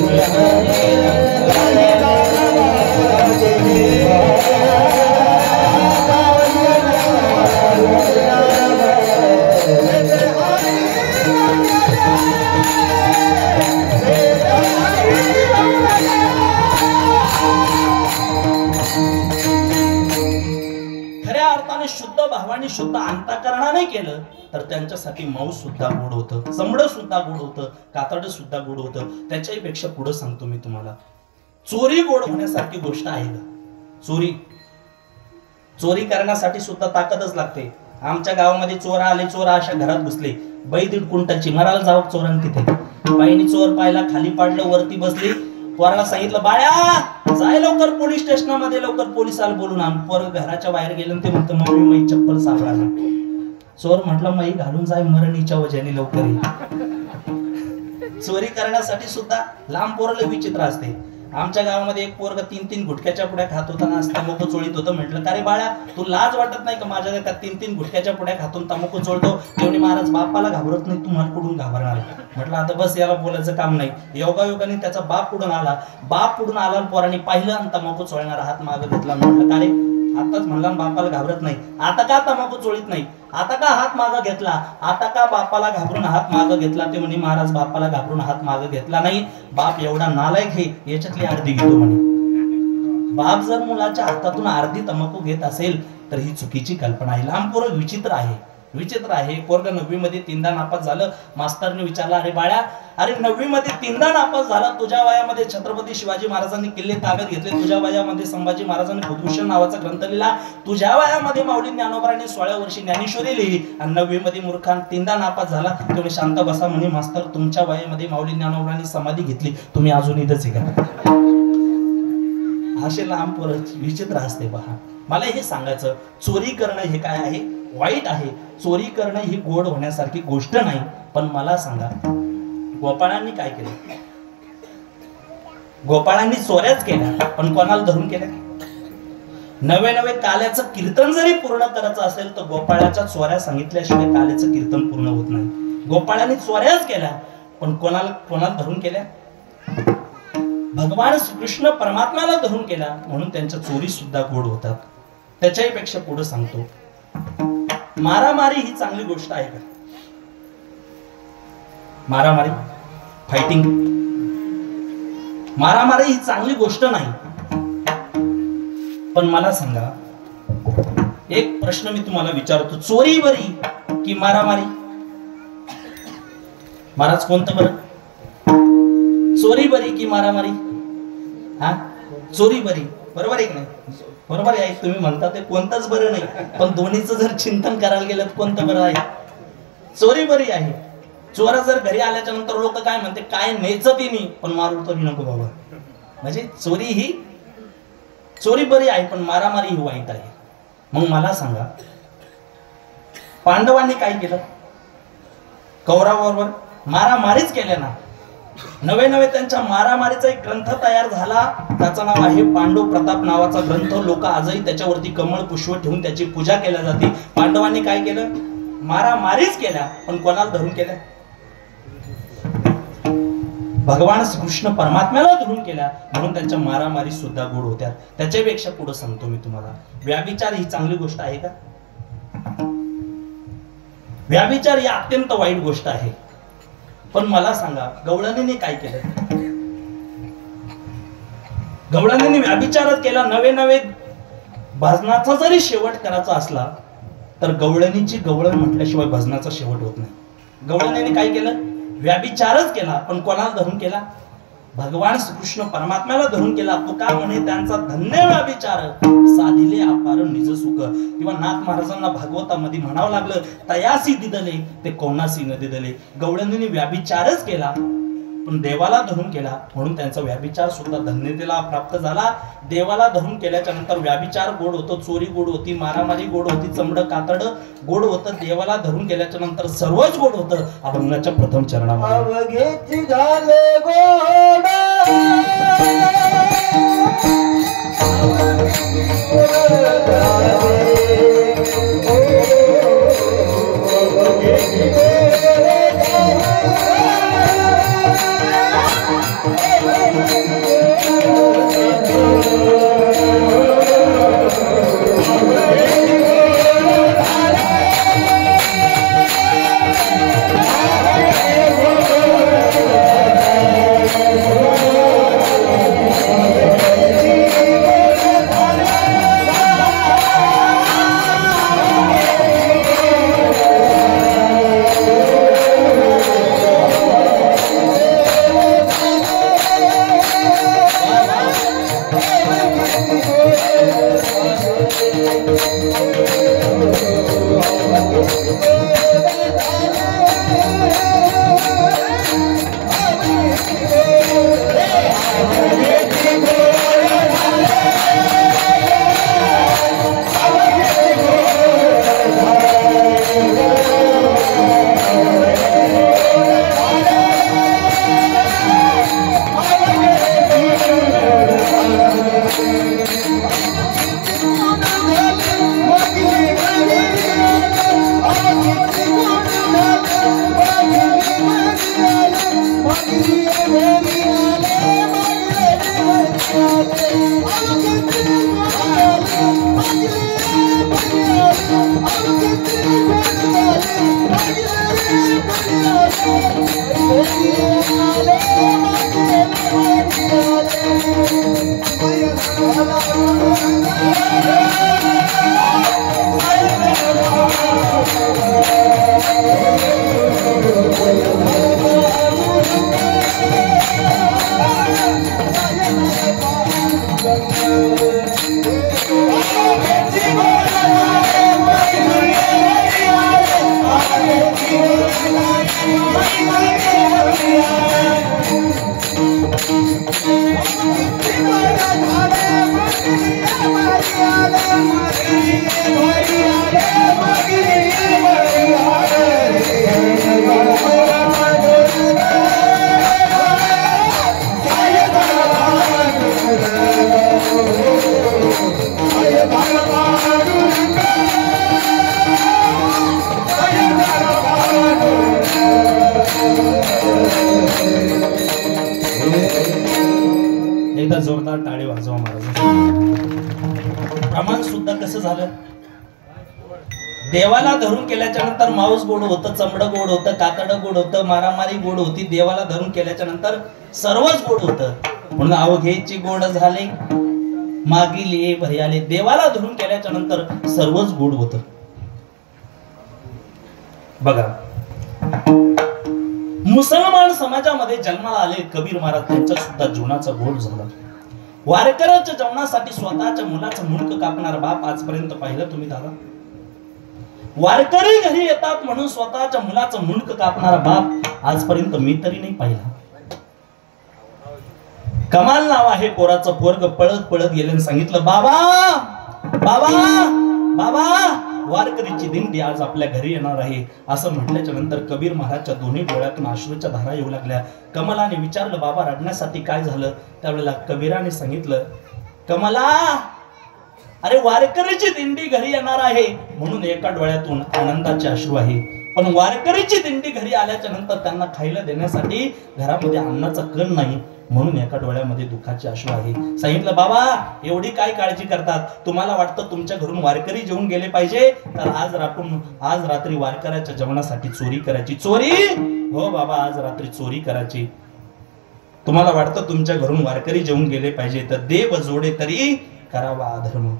जे हरी शुद्ध भावानी शुद्ध अंतःकरणाने केलं तर त्यांच्यासाठी माऊस सुद्धा गोड होतं, समड सुद्धा गोड होतं, कातड सुद्धा गोड होतं. त्याच्याही पेक्षा पुढे सांगतो मी तुम्हाला, चोरी गोड होण्यासारखी गोष्ट आहे का? चोरी करण्यासाठी सुद्धा ताकदच लागते. आमच्या गावामध्ये चोर आले, चोर अशा घरात घुसले, बाई 1.5 क्विंटलची मराला जाऊ चोरान तिथे. बाईने चोर पाहिला, खाली पाडलं, वरती बसली, पोराला सांगितलं बाळ्या जाय लवकर पोलीस स्टेशनमध्ये, लवकर पोलिसाला बोलून आण. पोर घराच्या बाहेर गेलं, ते म्हणतं मम्मी मै चप्पल सापडाना. चोर म्हटलं मै घालून जाय मरणीच्या वजाने लवकर. चोरी करण्यासाठी सुद्धा लांब पोरं विचित्र असते. आमच्या गावामध्ये एक पोरग 3-3 गुटख्याच्या पुड्या खात होता ना, तंबाखू चोळीत होतं. म्हटलं का रे बाळा, तू लाज वाटत नाही का माझ्या का 3-3 गुटख्याच्या पुड्या खातून तंबाखू चोळतो? तेवढी महाराज बापाला घाबरत नाही, तू मला कुठून घाबरणार? म्हटलं आता बस, याला बोलायचं काम नाही. योगायोगाने त्याचा बाप पुढून आला, पोरांनी पाहिलं आणि तंबाखू चोळणारा हात मागं घेतला. म्हटलं का रे, आताच म्हणला बापाला घाबरत नाही, आता का तंबाखू चोळीत नाही, आता का हात मागं घेतला, आता का बापाला घाबरून हात मागं घेतला? ते म्हणे महाराज बापाला घाबरून हात मागं घेतला नाही, बाप एवढा नालायक हे, याच्यातली अर्धी घेतो म्हणे. बाप जर मुलाच्या हातातून अर्धी तंबाखू घेत असेल तर ही चुकीची कल्पना आहे. लांब पोरं विचित्र आहे. पोरग 9वी मध्ये 3दा नापास झालं. मास्तरने विचारला, अरे बाळा, अरे 9वी मध्ये 3दा नापास झाला, तुझ्या वयामध्ये छत्रपती शिवाजी महाराजांनी किल्ले ताब्यात घेतले, तुझ्या वयामध्ये संभाजी महाराजांनी बुद्धभूषण नावाचा ग्रंथ लिहिला, तुझ्या वयामध्ये माऊली ज्ञानोबांनी 16व्या वर्षी ज्ञानेश्वरी लिहिली, आणि 9वी मध्ये मूर्खान 3दा नापास झाला. तुम्ही शांत बसा म्हणे मास्तर, तुमच्या वयामध्ये माऊली ज्ञानोबांनी समाधी घेतली, तुम्ही अजून इथंच आहे का? असे लांब पोरं विचित्र असते. पहा, मला हे सांगायचं, चोरी करणं हे काय आहे? वाईट आहे. चोरी करणं ही गोड होण्यासारखी गोष्ट नाही. पण मला सांगा, गोपाळांनी काय केलं? गोपाळांनी चोऱ्याच केल्या, पण कोणाला धरून केल्या? नवे काल्याचं कीर्तन जरी पूर्ण करायचं असेल तर गोपाळाच्या चोऱ्या सांगितल्याशिवाय काल्याचं कीर्तन पूर्ण होत नाही. गोपाळांनी चोऱ्याच केल्या, पण कोणाला धरून केल्या? भगवान श्रीकृष्ण परमात्म्याला धरून केला, म्हणून त्यांच्या चोरी सुद्धा गोड होतात. त्याच्याही पेक्षा पुढे सांगतो, मारामारी ही चांगली गोष्ट आहे का? मारामारी, फायटिंग, मारामारी ही चांगली गोष्ट नाही. पण मला सांगा, एक प्रश्न मी तुम्हाला विचारतो, चोरी बरी की मारामारी? महाराज कोणतं बरं? चोरी बरी की मारामारी? हा, चोरी बरी, बरोबर आहे की नाही? बरोबर आहे, तुम्ही म्हणता ते कोणतंच बरं नाही, पण दोन्हीचं जर चिंतन करायला गेलं तर कोणतं बरं आहे? चोरी बरी आहे. चोरा जर घरी आल्याच्या नंतर लोक काय म्हणते, काय न्यायचं तिने, पण मारू तरी नको बाबा. म्हणजे चोरी बरी आहे, पण मारामारी ही वाईट आहे. मग मला सांगा, पांडवांनी काय केलं? कौरवाबरोबर मारामारीच केल्या ना. नवे त्यांच्या मारामारीचा एक ग्रंथ तयार झाला, त्याचं नाव आहे पांडव प्रताप नावाचा ग्रंथ. लोक आजही त्याच्यावरती कमळ पुष्प ठेवून त्याची पूजा केल्या जाते. पांडवांनी काय केलं? मारामारीच केल्या, पण कोणाला धरून केल्या? भगवान श्रीकृष्ण परमात्म्याला धरून केल्या, म्हणून त्यांच्या मारामारी सुद्धा गोड होत्या. त्याच्यापेक्षा पुढे सांगतो मी तुम्हाला, व्याभिचार ही चांगली गोष्ट आहे का? व्याभिचार ही अत्यंत वाईट गोष्ट आहे. पण मला सांगा, गवळणीने काय केलं? गवळणीने व्याभिचारच केला. नवे भजनाचा जरी शेवट करायचा असला तर गवळणीची गवळण म्हटल्याशिवाय भजनाचा शेवट होत नाही. गवळणीने काय केलं? व्याभिचारच केला, पण कोणाला धरून केला? भगवान श्रीकृष्ण परमात्म्याला धरून केला. तुका म्हणे त्यांचा धन्य व्याभिचार साधिले अपार निज सुख. किंवा नाथ महाराजांना भागवतामध्ये म्हणावं लागलं, तयासी दिदले ते कोणासी न दिदले. गवळणीने व्याभिचारच केला पण देवाला धरून केला, म्हणून त्यांचा व्याभिचार सुद्धा धन्यतेला प्राप्त झाला. देवाला धरून केल्याच्या नंतर व्याभिचार गोड होतो, चोरी गोड होती, मारामारी गोड होती, चमड कातड गोड होतं. देवाला धरून केल्याच्या नंतर सर्वच गोड होतं. अभंगाच्या प्रथम चरणामध्ये झाले गोड एकदा जोरदार टाळी वाजवा महाराज. प्रमाण सुद्धा कसं झालं? देवाला धरून केल्याच्या नंतर मांस गोड होतं, चमड गोड होतं, कातड गोड होतं, मारामारी गोड होती. देवाला धरून केल्याच्या नंतर सर्वच गोड होतं. म्हणून अवघेची गोड झाले मागील ये भरी आले. देवाला धरून केल्याच्या नंतर सर्वच गोड होतं. बघा, मुसलमान समाजामध्ये जन्माला आले कबीर महाराज, त्यांच्या सुद्धा जीवनाचा गोड झाला. वारकऱ्याच्या जेवणासाठी स्वतःच्या मुलाचं मुंडक कापणारा बाप आजपर्यंत पाहिलं तुम्ही दादा? वारकरी घरी येतात म्हणून स्वतःच्या मुलाचं मुंडक कापणारा बाप आजपर्यंत मी तरी नाही पाहिला. कमाल नाव आहे पोराचं. पोरग पळत पळत गेले आणि सांगितलं, बाबा बाबा बाबा, वारकरीची दिंडी आज आपल्या घरी येणार आहे. असं म्हटल्याच्या नंतर कबीर महाराजच्या दोन्ही डोळ्यातून अश्रूच्या धारा येऊ लागल्या. कमलाने विचारलं, बाबा रडण्यासाठी काय झालं? त्यावेळेला कबीराने सांगितलं, कमला, अरे वारकरीची दिंडी घरी येणार आहे म्हणून एका डोळ्यातून आनंदाचे अश्रू आहे, पण वारकरीची दिंडी घरी आल्याच्या नंतर त्यांना खायला देण्यासाठी घरामध्ये अन्नाचा कण नाही म्हणून एका डोळ्यामध्ये दुःखाचे अश्रू आहे. सांगितलं, बाबा एवढी काय काळजी करतात? तुम्हाला वाटतं तुमच्या घरून वारकरी जेवून गेले पाहिजे, तर आज रात्री वारकऱ्याच्या जेवणासाठी चोरी करायची. चोरी? हो बाबा, आज रात्री चोरी करायची. तुम्हाला वाटतं तुमच्या घरून वारकरी जेवून गेले पाहिजे, तर देव जोडे तरी करावा अधर्म.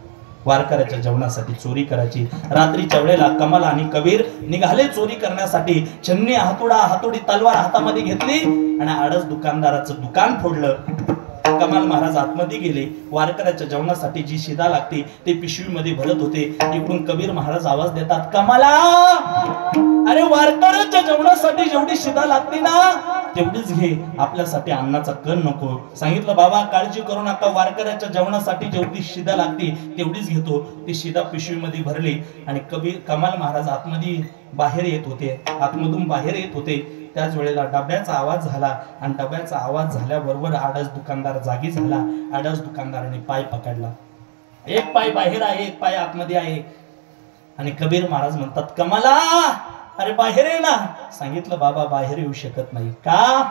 वारकऱ्याच्या जेवणासाठी चोरी करायची. रात्रीच्या वेळेला कमल आणि कबीर निघाले चोरी करण्यासाठी. छन्नी हातोडी तलवार हातामध्ये घेतली आणि आडस दुकानदाराचं दुकान फोडलं. कमाल महाराज आतमध्ये गेले. वारकऱ्याच्या जेवणासाठी जी शिदा लागते ते पिशवीमध्ये भरत होते. इकडून कबीर महाराज आवाज देतात, कमाला, अरे वारकऱ्याच्या जेवणासाठी जेवढी शिदा लागते ना तेवढीच घे, आपल्यासाठी अन्नाचा कण नको. सांगितलं, बाबा काळजी करू नका, वारकऱ्याच्या जेवणासाठी जेवढी शिदा लागते तेवढीच घेतो. ती शिदा पिशवीमध्ये भरली आणि कमाल महाराज आतमधून बाहेर येत होते. त्याच वेळेला डब्याचा आवाज झाला आणि डब्याचा आवाज झाल्याबरोबर आडस दुकानदार जागी झाला. आडस दुकानदाराने पाय पकडला. एक पाय बाहेर आहे, एक पाय आतमध्ये आहे. आणि कबीर महाराज म्हणतात, कमला, अरे बाहेर ये ना. सांगितलं, बाबा बाहेर येऊ शकत नाही. का?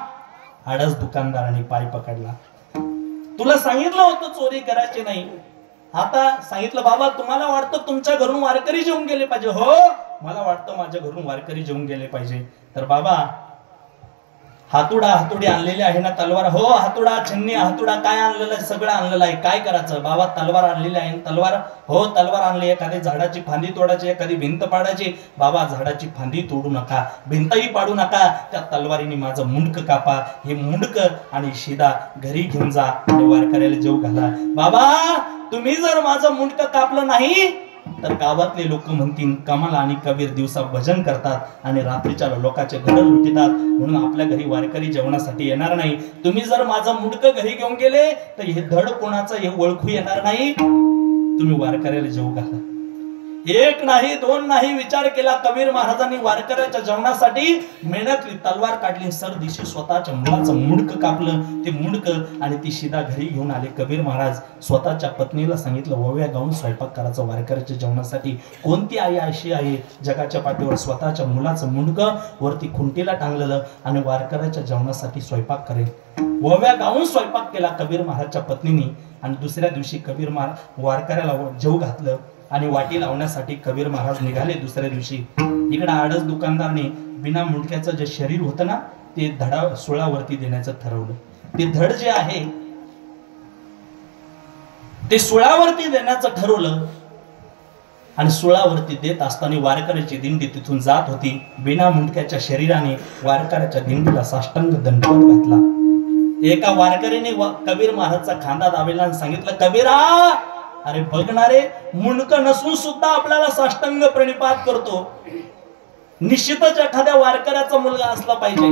आडस दुकानदाराने पाय पकडला. तुला सांगितलं होतं चोरी करायची नाही. आता सांगितलं, बाबा तुम्हाला वाटतं तुमच्या घरून वारकरी जेवून गेले पाहिजे? हो, मला वाटतं माझ्या घरून वारकरी जेवून गेले पाहिजे. तर बाबा हातोडी आणलेली आहे ना, तलवार? हो, हातोडा, छन्नी, हातोडा काय आणलेलं आहे? सगळं आणलेलं आहे. काय करायचं? बाबा तलवार आणलेली आहे. तलवार? हो, तलवार आणली. एखादी झाडाची फांदी तोडायची, एखादी भिंत पाडायची. बाबा झाडाची फांदी तोडू नका, भिंतही पाडू नका, त्या तलवारीने माझं मुंडक कापा. हे मुंडक आणि शिदा घरी घेऊन जा आणि वारकऱ्याला जेव घाला. बाबा तुम्ही जर माझं मुंडक कापलं नाही तर गावातले लोक म्हणतील कमल आणि कबीर दिवसा भजन करतात आणि रात्रीच्या लोकांचे घर लुटतात, म्हणून आपल्या घरी वारकरी जेवणासाठी येणार नाही. तुम्ही जर माझं मुंडकं घरी घेऊन गेले तर हे धड कोणाचं हे ओळखू येणार नाही. तुम्ही वारकऱ्याला जेवू घाला. एक नाही, दोन नाही, विचार केला कबीर महाराजांनी. वारकऱ्याच्या जेवणासाठी मेहनतली तलवार काढली. सरदिशी स्वतःच्या मुलाचं मुंडक कापलं. ते मुंडक आणि ती शिदा घरी घेऊन आले. कबीर महाराज स्वतःच्या पत्नीला सांगितलं, ओव्या गाऊन स्वयंपाक करायचा वारकऱ्याच्या जेवणासाठी. कोणती आई अशी आहे जगाच्या पाठीवर स्वतःच्या मुलाचं मुंडक वरती खुंटीला टांगलेलं आणि वारकऱ्याच्या जेवणासाठी स्वयंपाक करेल? ओव्या गाऊन स्वयंपाक केला कबीर महाराजच्या पत्नीने. आणि दुसऱ्या दिवशी कबीर महाराज वारकऱ्याला जेव घातलं आणि वाटी लावण्यासाठी कबीर महाराज निघाले. दुसऱ्या दिवशी इकडे आडस दुकानदारने बिना मुंडक्याचं जे शरीर होतं ना ते धडा सोळावरती देण्याचं ठरवलं. ते धड जे आहे ते सोळावरती देण्याचं ठरवलं. आणि सोळावरती देत असताना वारकऱ्याची दिंडी तिथून जात होती. बिना मुंडक्याच्या शरीराने वारकऱ्याच्या दिंडीला साष्टांग दंडवत घातला. एका वारकरीने कबीर महाराजचा खांदा दाबला आणि सांगितलं, कबीरा, अरे बघणारे, मुंडक नसून सुद्धा आपल्याला साष्टांग प्रणिपात करतो. निश्चितच एखाद्या वारकऱ्याचा मुलगा असला पाहिजे.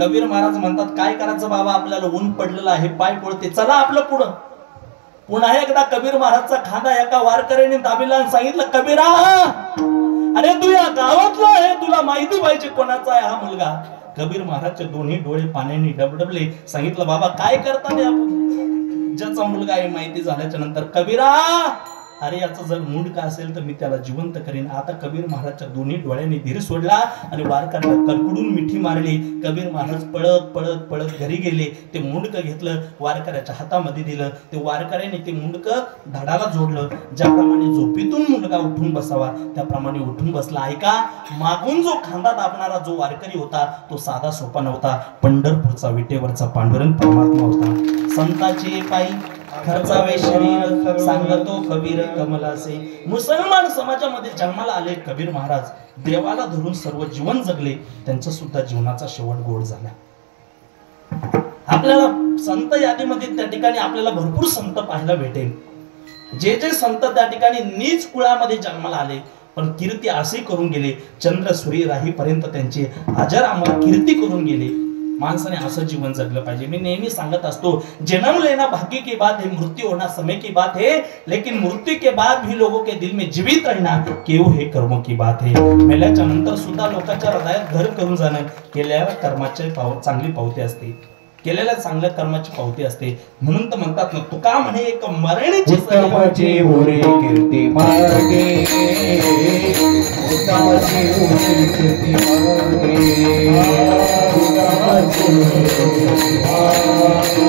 कबीर महाराज म्हणतात, काय करायचं बाबा, आपल्याला ऊन पडलेलं आहे, पाय पडते, चला आपलं पुढं. पुन्हा एकदा कबीर महाराजचा खांदा एका वारकऱ्याने दाबिला आणि सांगितलं, कबीरा, अरे तू या गावातला आहे, तुला माहिती पाहिजे कोणाचा आहे हा मुलगा. कबीर महाराजचे दोन्ही डोळे पाण्याने डबडबले. सांगितलं, बाबा काय करता रे आपण? ज्याचा मुलगा आहे माहिती झाल्याच्या नंतर, कबीरा, अरे याचा जर मुंडका असेल तर मी त्याला जिवंत करीन. आता कबीर महाराजच्या दोन्ही डोळ्यांनी धीर सोडला आणि वारकऱ्याला करकडून मिठी मारली. कबीर महाराज पळत पळत पळत घरी गेले. ते मुंडक घेतलं, वारकऱ्याच्या हातामध्ये दिलं. ते वारकऱ्याने ते मुंडक धडाला जोडलं. ज्याप्रमाणे झोपेतून मुलगा उठून बसावा त्याप्रमाणे उठून बसला. ऐका, मागून जो खांदा दाबणारा जो वारकरी होता तो साधा सोपा नव्हता. पंढरपूरचा विटेवरचा पांडुरंग परमात्मा होता. संताचे पायी खर्चावे शरीर, सांगतो कबीर कमलासे. मुसलमान समाजामध्ये जन्माला आले कबीर महाराज. देवाला धरून सर्व जीवन जगले. त्यांचा सुद्धा जीवनाचा शेवट गोड झाला. आपल्याला संत यादीमध्ये त्या ठिकाणी आपल्याला भरपूर संत पाहायला भेटेल. जे जे संत त्या ठिकाणी नीच कुळामध्ये जन्माला आले पण कीर्ती असे करून गेले, चंद्र सूर्य राहीपर्यंत त्यांची अजर अमर कीर्ती करून गेले. माणसाने असं जीवन जगलं पाहिजे. मी नेहमी सांगत असतो, जन्म लेना भाग्य की बात है, मृत्यू होना समय की बात है, लेकिन मृत्यू के बाद भी लोगों के दिल में जीवित रहना केव हे कर्मों की बात है. मेल्याच्या नंतर सुद्धा लोकांच्या हृदयात घर करून जाणं केलेल्या कर्माची चांगली पावती असते. केलेल्या चांगल्या कर्माची पावती असते. म्हणून तर म्हणतात ना, तुका म्हणे एक मरणीची उत्तमाची उरी कीर्ती मागे, उत्तमाची उरी कीर्ती मागे, उत्तमाची उरी कीर्ती मागे.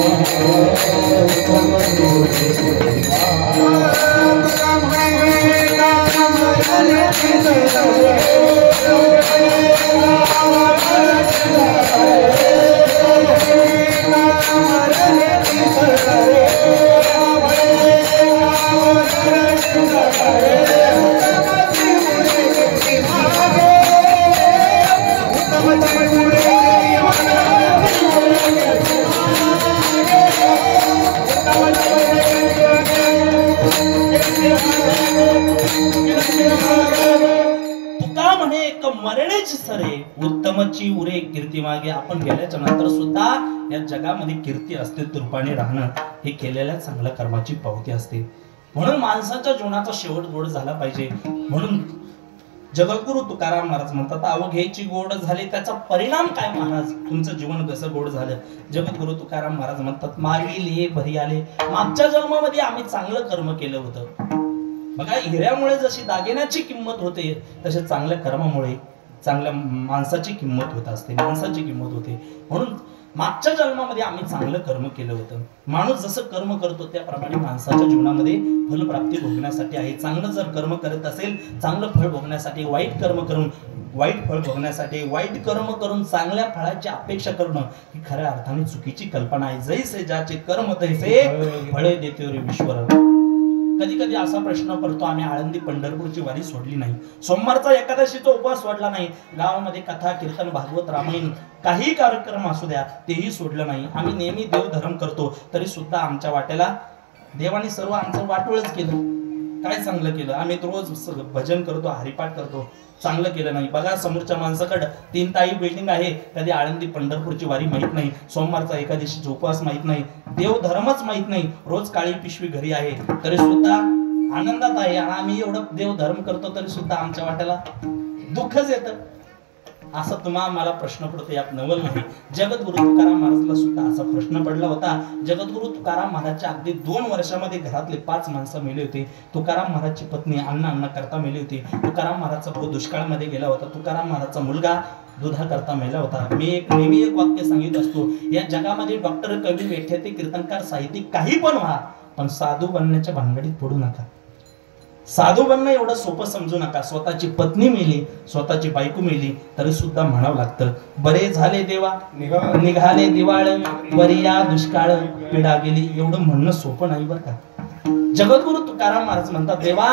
मरणेची सरे उत्तमची उरे कीर्ती मागे. आपण गेल्याच्या नंतर सुद्धा या जगामध्ये कीर्ती असते, रूपाने राहणं हे केलेल्या चांगल्या कर्माची पावती असते. म्हणून माणसाच्या जीवनाचा शेवट गोड झाला पाहिजे. म्हणून जगद्गुरु तुकाराम महाराज म्हणतात, अवघ्याची गोड झाली त्याचा परिणाम काय महाराज, तुमचं जीवन कसं गोड झालं. जगद्गुरु तुकाराम महाराज म्हणतात, मागील ये भरी आले. मागच्या जन्मामध्ये आम्ही चांगलं कर्म केलं होतं. बघा, हिऱ्यामुळे जशी दागिन्याची किंमत होते तसे चांगल्या कर्मामुळे चांगल्या माणसाची किंमत होत असते, माणसाची किंमत होते. म्हणून मागच्या जन्मामध्ये आम्ही चांगलं कर्म केलं होतं. माणूस जसं कर्म करतो त्याप्रमाणे माणसाच्या जीवनामध्ये फलप्राप्ती भोगण्यासाठी आहे. चांगलं जर कर्म करत असेल, चांगलं फळ भोगण्यासाठी, वाईट कर्म करून वाईट फळ भोगण्यासाठी, वाईट कर्म करून चांगल्या फळाची अपेक्षा करणं ही खऱ्या अर्थाने चुकीची कल्पना आहे. जैसे ज्याचे कर्म तैसे फळे देते रे ईश्वर. कधी कधी असा प्रश्न पडतो, आम्ही आळंदी पंढरपूरची वारी सोडली नाही, सोमवारचा एकादशीचा उपवास सोडला नाही, गावामध्ये कथा कीर्तन भागवत रामायण काही कार्यक्रम असू द्या तेही सोडलं नाही. आम्ही नेहमी देव धर्म करतो, तरी सुद्धा आमच्या वाट्याला देवाने सर्व आमचं वाटोळच केलं. काय चांगलं केलं? आम्ही रोज भजन करतो, हरिपाठ करतो, चांगलं केलं नाही. बघा, समोरच्या माणसाकडे 3 ताई बिल्डिंग आहे, कधी आळंदी पंढरपूरची वारी माहित नाही, सोमवारचा एकादशीचा उपवास माहित नाही, देव धर्मच माहित नाही, रोज काळी पिशवी घरी आहे, तरी सुद्धा आनंदात आहे. आणि आम्ही एवढं देव धर्म करतो तरी सुद्धा आमच्या वाट्याला दुःखच येतं. असा तुम्हाला मला प्रश्न पडतो, यात नवल नाही. जगद्गुरु तुकाराम महाराजला सुद्धा असा प्रश्न पडला होता. जगद्गुरु तुकाराम महाराजच्या अगदी 2 वर्षामध्ये घरातले 5 माणसं मेले होते. तुकाराम महाराजची पत्नी अन्न करता मेली होती. तुकाराम महाराजचा भाऊ दुष्काळामध्ये गेला होता. तुकाराम महाराजचा मुलगा दुधा करता मेला होता. मी नेहमी एक वाक्य सांगित असतो, या जगामध्ये डॉक्टर, कवी, व्याख्याते, कीर्तनकार, साहित्यिक काही पण व्हा, पण साधू बनण्याच्या भानगडीत पडू नका. साधू बनणं एवढं सोपं समजू नका. स्वतःची पत्नी मेली, स्वतःची बायको मेली, तरी सुद्धा म्हणावं लागतं, बरे झाले देवा निघाले दिवाळ, बरी या दुष्काळ पिढा गेली. एवढं म्हणणं सोपं नाही बरं का. जगद्गुरु तुकाराम महाराज म्हणतात, देवा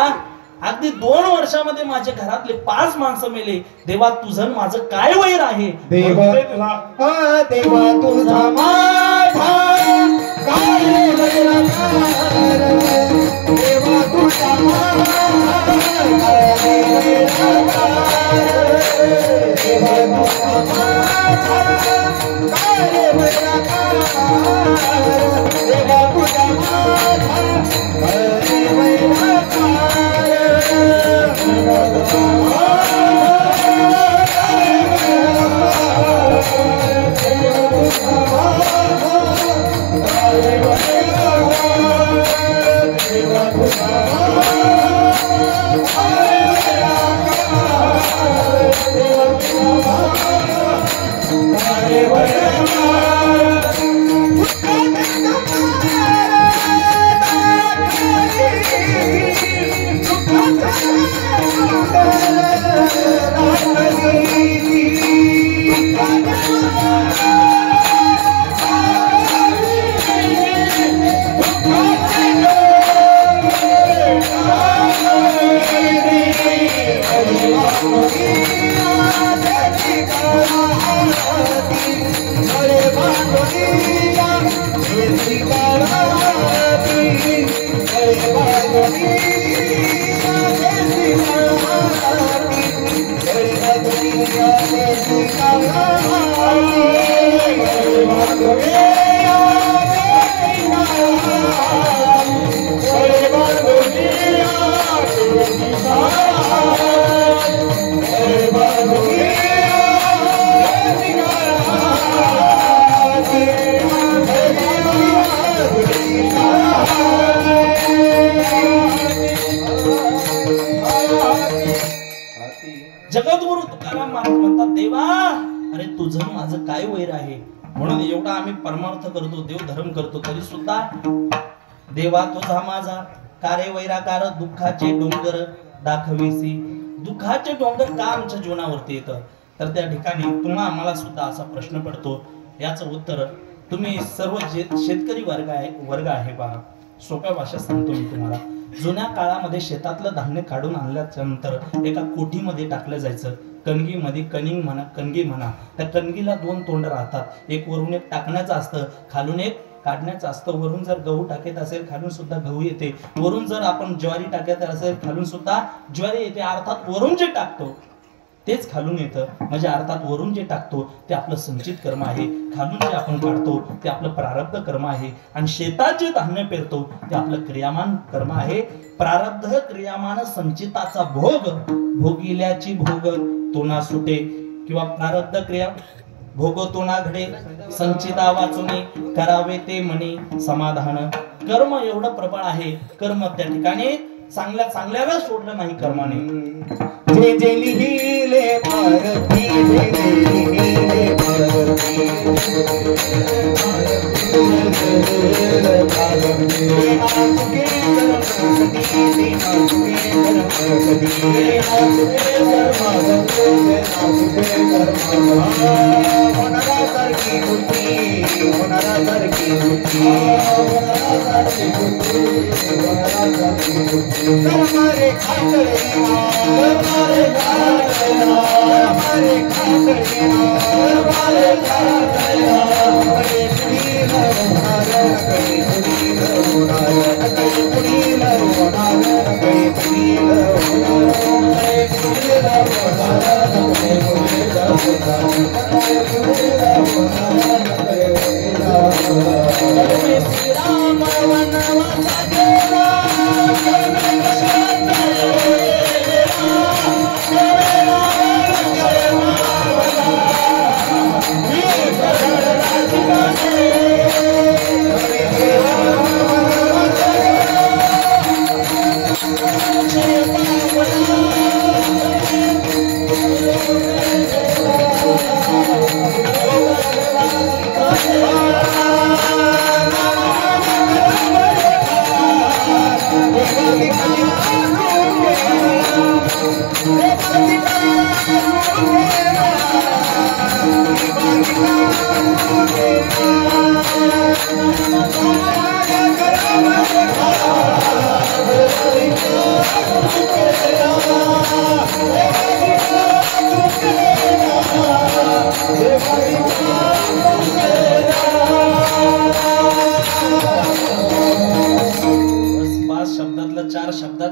अगदी 2 वर्षामध्ये माझ्या घरातले 5 माणसं मेले, देवा तुझं माझं काय वैर आहे. देवा तुझा माझा काय वैर आहे. देवा तुझा माझा काय वैर आहे. देवा तुझा माझा काय वैर आहे. देवा तुझा माझा काय वैर आहे. जगद्गुरु तुकाराम महाराज म्हणतात, देवा अरे तुझं माझं काय वैर आहे. म्हणून एवढा आम्ही परमार्थ करतो, देव धर्म करतो, तरी सुद्धा देवा तुझा माझा कार्य वैराकार दुःखाचे डोंगर दाखवीसी. दुःखाचे डोंगर का आमच्या जीवनावरती येतं, तर त्या ठिकाणी तुम्हा आम्हाला सुद्धा असा प्रश्न पडतो. याचं उत्तर तुम्ही सर्व शेतकरी वर्ग आहे बा. सोप्या भाषेत सांगतो मी तुम्हाला. जुन्या काळामध्ये शेतातलं धान्य काढून आणल्याच्या नंतर एका कोठीमध्ये टाकलं जायचं. कणगीमध्ये कणगी म्हणा, त्या कणगीला 2 तोंड राहतात. एक वरून एक टाकण्याचं असतं, खालून एक काढण्याचं असतं. वरून जर गहू टाकत असेल, खालून सुद्धा गहू येते. वरून जर आपण ज्वारी टाकत असेल, खालून सुद्धा ज्वारी येते. अर्थात वरून जे टाकतो तेच खालून येतं. म्हणजे अर्थात वरून जे टाकतो ते आपलं संचित कर्म आहे, खालून जे आपण काढतो ते आपलं प्रारब्ध कर्म आहे, आणि शेतात जे धान्य पेरतो ते आपलं क्रियामान कर्म आहे. प्रारब्ध क्रियामान संचिताचा भोग भोगिल्याची भोग तो ना सुटे, किंवा प्रारब्ध क्रिया भोगतो ना घडे, संचिता वाचुने करावे ते म्हणे समाधान. कर्म एवढं प्रबळ आहे, कर्म त्या ठिकाणी चांगल्या चांगल्याला सोडलं नाही कर्माने. जे जे लिहिले भारती, जे जे लिहिले भारती, होणारासारखी बुद्धी, होणारासारखी बुद्धी, होणारासारखी बुद्धी. हमारे खातरे हमारे खातरे हमारे खातरे हमारे खातरे हमारे पुनील होणार, कई पुनील होणार, कई पुनील होणार, कई पुनील होणार, कई पुनील होणार, कई पुनील होणार, कई पुनील होणार. श्री राम वनवासा गेला,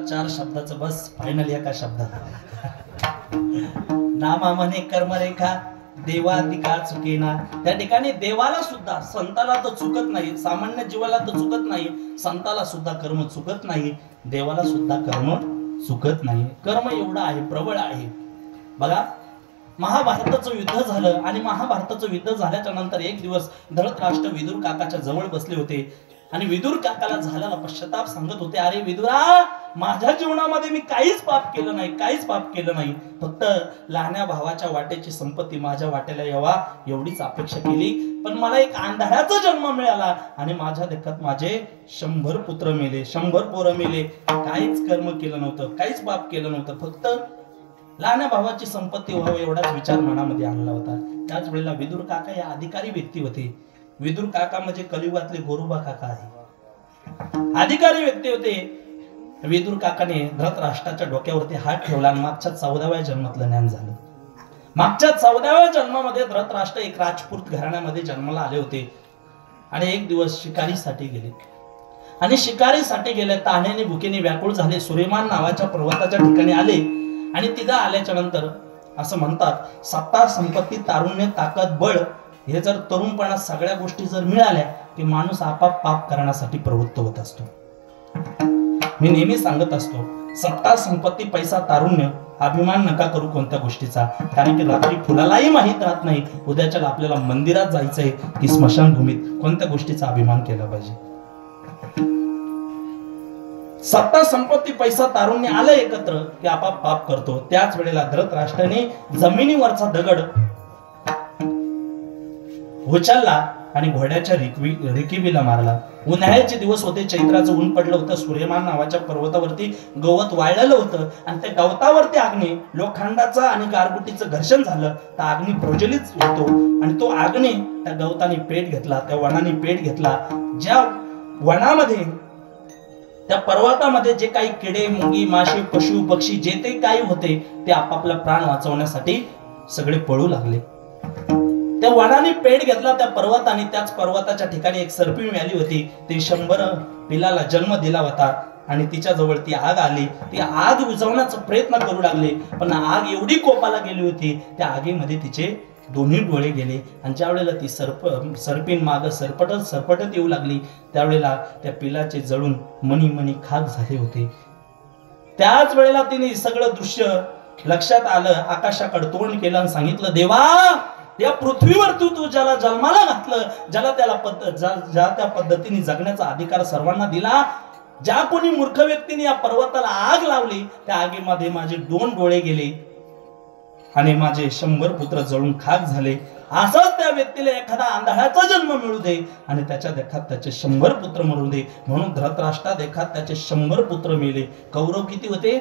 चार शब्दाचं बस फायनल एका शब्दात. नामा म्हणे कर्मरेखा देवाधिका चुकेना. त्या ठिकाणी देवाला सुद्धा, संताला तर चुकत नाही, सामान्य जीवाला तर चुकत नाही, संताला सुद्धा कर्म चुकत नाही, देवाला सुद्धा कर्म चुकत नाही. कर्म एवढं आहे, प्रबळ आहे. बघा, महाभारताचं युद्ध झालं आणि महाभारताचं युद्ध झाल्याच्या नंतर एक दिवस धृतराष्ट्र विदुर काकाच्या जवळ बसले होते आणि विदुर काकाला झालेला पश्चाताप सांगत होते. अरे विदुरा, माझ्या जीवनामध्ये मी काहीच पाप केलं नाही, काहीच पाप केलं नाही, फक्त लहान्या भावाच्या वाट्याची संपत्ती माझ्या वाट्याला यावा एवढीच अपेक्षा केली. पण मला एक आंधळ्याचा जन्म मिळाला आणि माझ्या देखत माझे 100 पुत्र मेले, 100 पोरं मेले. काहीच कर्म केलं नव्हतं, काहीच पाप केलं नव्हतं, फक्त लहान्या भावाची संपत्ती व्हावं एवढाच विचार मनामध्ये आणला होता. त्याच वेळेला विदुर काका या अधिकारी व्यक्ती होते. विदुर काका म्हणजे कलियुगातले गोरोबा काका आहे, अधिकारी व्यक्ती होते. विदुर काकाने धृतराष्ट्राच्या डोक्यावरती हात ठेवला आणि मागच्या 14व्या जन्मातलं ज्ञान झालं. मागच्या 14व्या जन्मामध्ये धृतराष्ट्र एक राजपूत घराण्यामध्ये जन्माला आले होते आणि एक दिवस शिकारीसाठी गेले आणि शिकारीसाठी गेले. तहानेने भुकेने व्याकुळ झाले. सुरेमान नावाच्या पर्वताच्या ठिकाणी आले आणि तिथं आल्याच्या नंतर असं म्हणतात, सत्ता संपत्ती तारुण्य ताकद बळ हे जर तरुणपणात सगळ्या गोष्टी जर मिळाल्या की माणूस आपाप पाप करण्यासाठी प्रवृत्त होत असतो. मी नेहमी सांगत असतो, सत्ता संपत्ती पैसा तारुण्य अभिमान नका करू कोणत्या गोष्टीचा, कारण की रात्री फुलालाही माहित राहत नाही उद्याच्याला आपल्याला मंदिरात जायचंय की स्मशानभूमीत, कोणत्या गोष्टीचा अभिमान केला पाहिजे. सत्ता संपत्ती पैसा तारुण्य आलं एकत्र की आपाप पाप करतो. त्याच वेळेला धृतराष्ट्राने जमिनीवरचा दगड उचलला आणि घोड्याच्या रिकिबीला मारला. उन्हाळ्याचे दिवस होते, चैत्राचं ऊन पडलं होतं. सूर्यमान नावाच्या पर्वतावरती गवत वाळलेलं होतं आणि त्या गवतावरती अग्नी, लोखंडाचा आणि गारगुटीचं घर्षण झालं तर अग्नी प्रज्वलित होतो आणि तो अग्नी त्या गवताने पेट घेतला, त्या वनाने पेट घेतला. ज्या वनामध्ये, त्या पर्वतामध्ये जे काही किडे, मुंगी, मासे, पशु पक्षी जे ते काही होते ते आपापला प्राण वाचवण्यासाठी सगळे पळू लागले. त्या वनाने पेट घेतला त्या पर्वताने. त्याच पर्वताच्या ठिकाणी एक सर्पिणी आली होती. ती 100 पिलाला जन्म दिला होता आणि तिच्या जवळ ती आग आली. ती आग विझवण्याचा प्रयत्न करू लागले, पण आग एवढी कोपाला गेली होती, त्या आगीमध्ये तिचे दोन्ही डोळे गेले. आणि ज्या वेळेला ती सरपीन माग सरपटत येऊ लागली, त्यावेळेला त्या पिलाचे जळून मणी मणी खाक झाले होते. त्याच वेळेला तिने सगळं दृश्य लक्षात आलं. आकाशाकडे तोंड केलं आणि सांगितलं, देवा, या पृथ्वीवर तू ज्याला जन्माला घातलं, ज्याला ज्या त्या पद्धतीने जगण्याचा अधिकार सर्वांना दिला, ज्या कोणी मूर्ख व्यक्तीने या पर्वताला आग लावली, त्या आगीमध्ये माझे 2 डोळे गेले आणि माझे 100 पुत्र जळून खाक झाले. असंच त्या व्यक्तीला एखादा आंधळाचा जन्म मिळू दे आणि त्याच्या देखात त्याचे 100 पुत्र मरू दे. म्हणून धृतराष्ट्रा देखात त्याचे 100 पुत्र मेले. कौरव किती होते?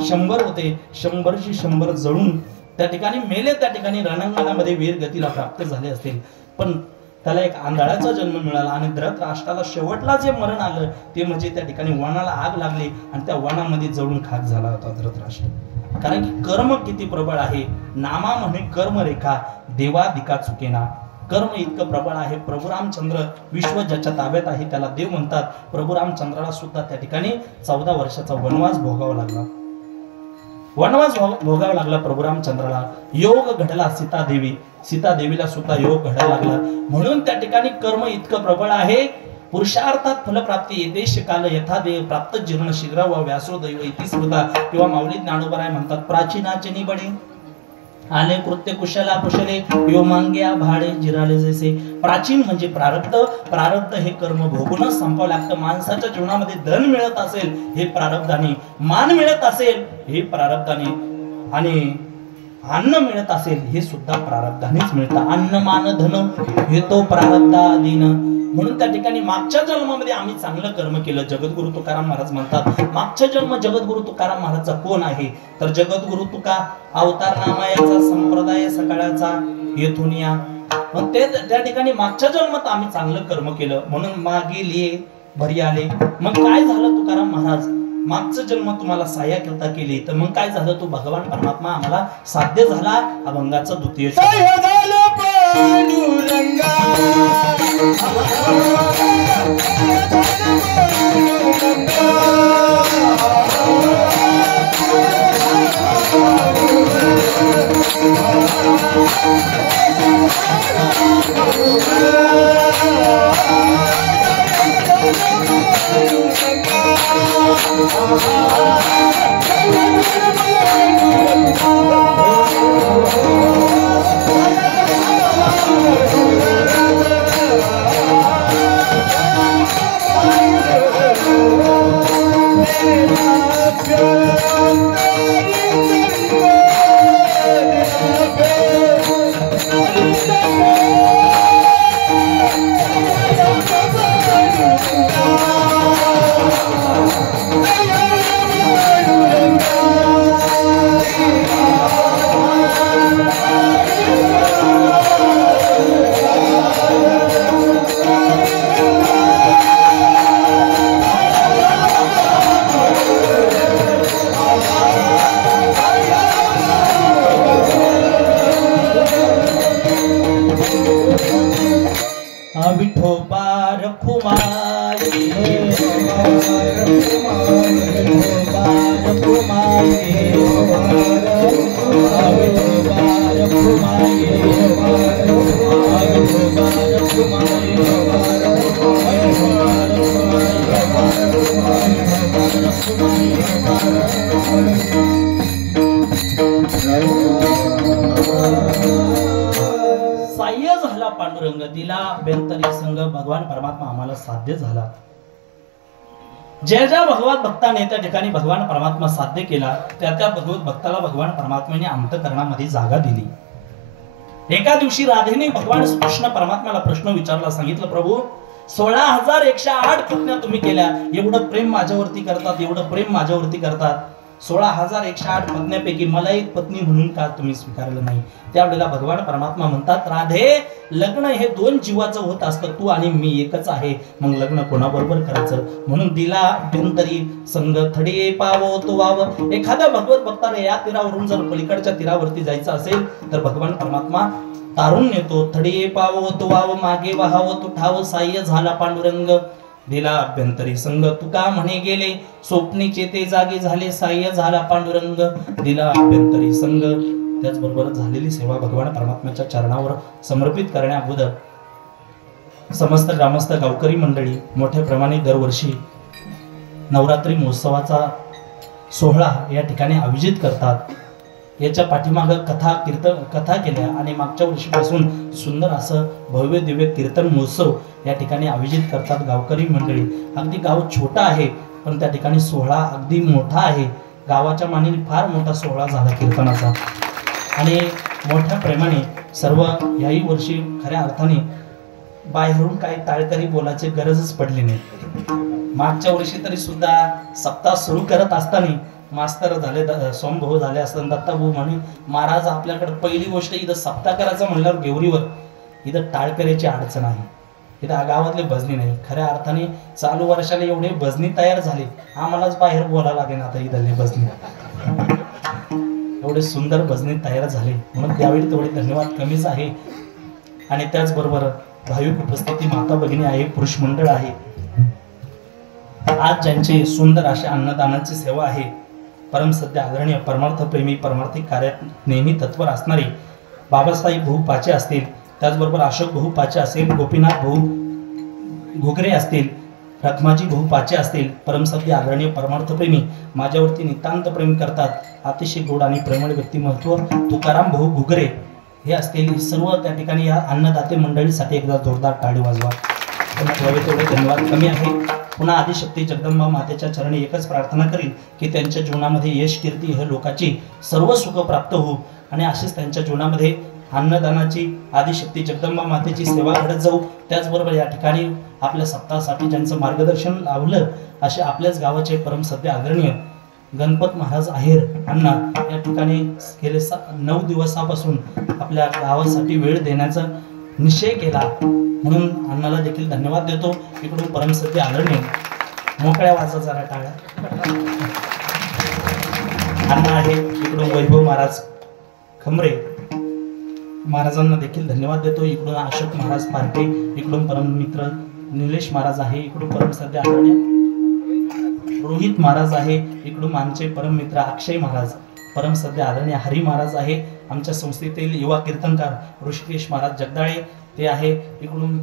100 होते. 100ची 100 जळून त्या ठिकाणी मेले. त्या ठिकाणी रणांगणामध्ये वीर गतीला प्राप्त झाले असतील, पण त्याला एक आंधळाचा जन्म मिळाला. आणि धृतराष्ट्राला शेवटला जे मरण आलं ते म्हणजे त्या ठिकाणी वनाला आग लागली आणि त्या वनामध्ये जळून खाक झाला होता धृतराष्ट्र. कारण की कर्म किती प्रबळ आहे. नामा म्हणे कर्म रेखा, देवादिका चुकेना. कर्म इतकं प्रबळ आहे. प्रभू रामचंद्र विश्व ज्याच्या ताब्यात आहे त्याला देव म्हणतात. प्रभू रामचंद्राला सुद्धा त्या ठिकाणी 14 वर्षाचा वनवास भोगावा लागला. भोगावा लागला प्रभू रामचंद्राला. योग घडला सीतादेवीला सुद्धा योग घडायला लागला. म्हणून त्या ठिकाणी कर्म इतकं प्रबळ आहे. पुरुषार्थात फलप्राप्ती येदेश काल यथा देव प्राप्त जीर्ण शीघ्र व व्यासो दैव इति स्मृता. किंवा माऊली ज्ञानोबराय म्हणतात, प्राचीनाचे निबडे आले कृत्य कुशला कुशले यो मांग्या भाडे जिराले जैसे. प्राचीन म्हणजे प्रारब्ध हे कर्म भोगूनच संपावं लागतं. माणसाच्या जीवनामध्ये धन मिळत असेल हे प्रारब्धाने, मान मिळत असेल हे प्रारब्धाने, आणि अन्न मिळत असेल हे सुद्धा प्रारब्धानेच मिळतं. अन्न मान धन हे तो प्रारब्धाधीन. म्हणून त्या ठिकाणी मागच्या जन्मामध्ये आम्ही चांगलं कर्म केलं. जगद्गुरु तुकाराम महाराज म्हणतात, मागच्या जन्म जगद्गुरु तुकाराम महाराजचा कोण आहे तर जगद्गुरु तुका अवतार नामायाचा संप्रदाय सकाळचा येथुनिया. मग ते त्या ठिकाणी मागच्या जन्मात आम्ही चांगलं कर्म केलं म्हणून मागे लिये भरी आले. मग काय झालं तुकाराम महाराज, मागचं जन्म तुम्हाला सहाय्य करता केली, तर मग काय झालं, तो भगवान परमात्मा आम्हाला साध्य झाला. अभंगाचं द्वितीय साह्य झाला पांडुरंग दिला अभ्यंतरी संघ भगवान परमात्मा आम्हाला साध्य झाला. ज्या ज्या भगवत भक्ताने त्या ठिकाणी भगवान परमात्मा साध्य केला त्या भगवत भक्ताला भगवान परमात्म्याने अंतःकरणामध्ये जागा दिली. एका दिवशी राधेने भगवान कृष्ण परमात्म्याला प्रश्न विचारला, सांगितलं, प्रभू 16,108 पत्न्या तुम्ही केल्या, एवढं प्रेम माझ्यावरती करतात, एवढं प्रेम माझ्यावरती करतात, 16,108 पत्न्यापैकी मला एक पत्नी म्हणून का तुम्ही स्वीकारलं नाही? त्यावेळेला भगवान परमात्मा म्हणतात, राधे, लग्न हे 2 जीवाचं होत असतं, तू आणि मी एकच आहे, मग लग्न कोणाबरोबर करायचं? म्हणून दिला अभ्यंतरी संग थडे पावो तो वाव. एखाद्या भगवत भक्ताने या तीरावरून जर पलीकडच्या तीरावरती जायचं असेल तर भगवान परमात्मा तारून नेतो. थडे पावो तो वाव, मागे वाहावं तो ठाव, साह्य झाला पांडुरंग. दिला अभ्यंतरी संग तुका म्हणे गेले स्वप्नीचे ते जागे झाले साह्य झाला पांडुरंग दिला अभ्यंतरी संग। त्याचबरोबर झालेली सेवा भगवान परमात्म्याच्या चरणावर समर्पित करण्या अगोदर समस्त ग्रामस्थ गावकरी मंडळी मोठ्या प्रमाणे दरवर्षी नवरात्री महोत्सवाचा सोहळा या ठिकाणी आयोजित करतात। याच्या पाठीमागे कथा केल्या आणि मागच्या वर्षीपासून सुंदर असं भव्य दिव्य कीर्तन महोत्सव या ठिकाणी आयोजित करतात गावकरी मंडळी। अगदी गाव छोटा आहे पण त्या ठिकाणी सोहळा अगदी मोठा आहे। गावाच्या मानाने फार मोठा सोहळा झाला कीर्तनाचा आणि मोठ्या प्रेमाने सर्व याही वर्षी खऱ्या अर्थाने बाहेरून काही टाळकरी बोलायची गरजच पडली नाही। मागच्या वर्षी तरी सुद्धा सप्ताह सुरू करत असताना मास्तर झाले सोमभाऊ झाले असताना दत्ताभाऊ म्हणे महाराज आपल्याकडे पहिली गोष्ट इथं सप्ताह करायचं म्हणल्यावर गेवरीवर इथं टाळकऱ्याची अडचण आहे, इथं गावातले भजनी नाही। खऱ्या अर्थाने चालू वर्षाला एवढे भजनी तयार झाले आम्हालाच बाहेर बोलायला लागेल आता इथले भजनी एवढे सुंदर भजनी तयार झाले म्हणून त्यावेळी तेवढे धन्यवाद कमीच आहे। आणि त्याचबरोबर भाविक उपस्थिती माता भगिनी आहे, पुरुष मंडळ आहे। आज ज्यांची सुंदर अशा अन्नदानाची सेवा आहे परम सध्या आदरणीय परमार्थ प्रेमी परमार्थिक कार्यात नेहमी तत्पर असणारे बाबासाहेब भाऊ पाचे असतील, त्याचबरोबर अशोक भाऊ पाचे असेल, गोपीनाथ भाऊ घुगरे असतील, रखमाजी भाऊ पाचे असतील, परमसत्य आदरणीय परमार्थ प्रेमी माझ्यावरती नितांत प्रेम करतात, अतिशय गोड आणि प्रेमळ व्यक्तिमत्व तुकाराम भाऊ घुगरे हे असतील। सर्व त्या ठिकाणी या अन्नदाते मंडळीसाठी एकदा जोरदार टाळी वाजवा, तेवढे धन्यवाद कमी आहे। पुन्हा आदिशक्ती जगदंबा मातेच्या चरणी एकच प्रार्थना करीन की त्यांच्या जीवनामध्ये यश कीर्ती हे लोकांची सर्व सुख प्राप्त हो आणि अशीच त्यांच्या जीवनामध्ये अन्नदानाची आदिशक्ती जगदंबा मातेची सेवा घडत जाऊ। त्याचबरोबर या ठिकाणी आपल्या सप्ताहासाठी ज्यांचं मार्गदर्शन लावलं असे आपल्याच गावाचे परमसत्य आदरणीय गणपत महाराज आहेर अण्णा या ठिकाणी गेले 9 दिवसापासून आपल्या गावासाठी वेळ देण्याचा निश्चय केला म्हणून अण्णाला देखील धन्यवाद देतो। इकडून परमसत्य आदरणीय मोकळ्या वाचा जरा टाळ्या अण्णा आहे, इकडून वैभव महाराज खमरे महाराजांना देखील धन्यवाद देतो। इकडून अशोक महाराज पार्टे, इकडून परम मित्र निलेश महाराज आहे, इकडून परमसत्य आदरणीय रोहित महाराज आहे, इकडून आमचे परम मित्र अक्षय महाराज, परमसत्य आदरणीय हरी महाराज आहे, आमच्या संस्थेतील युवा कीर्तनकार ऋषिकेश महाराज जगदाळे ते आहे, इकडून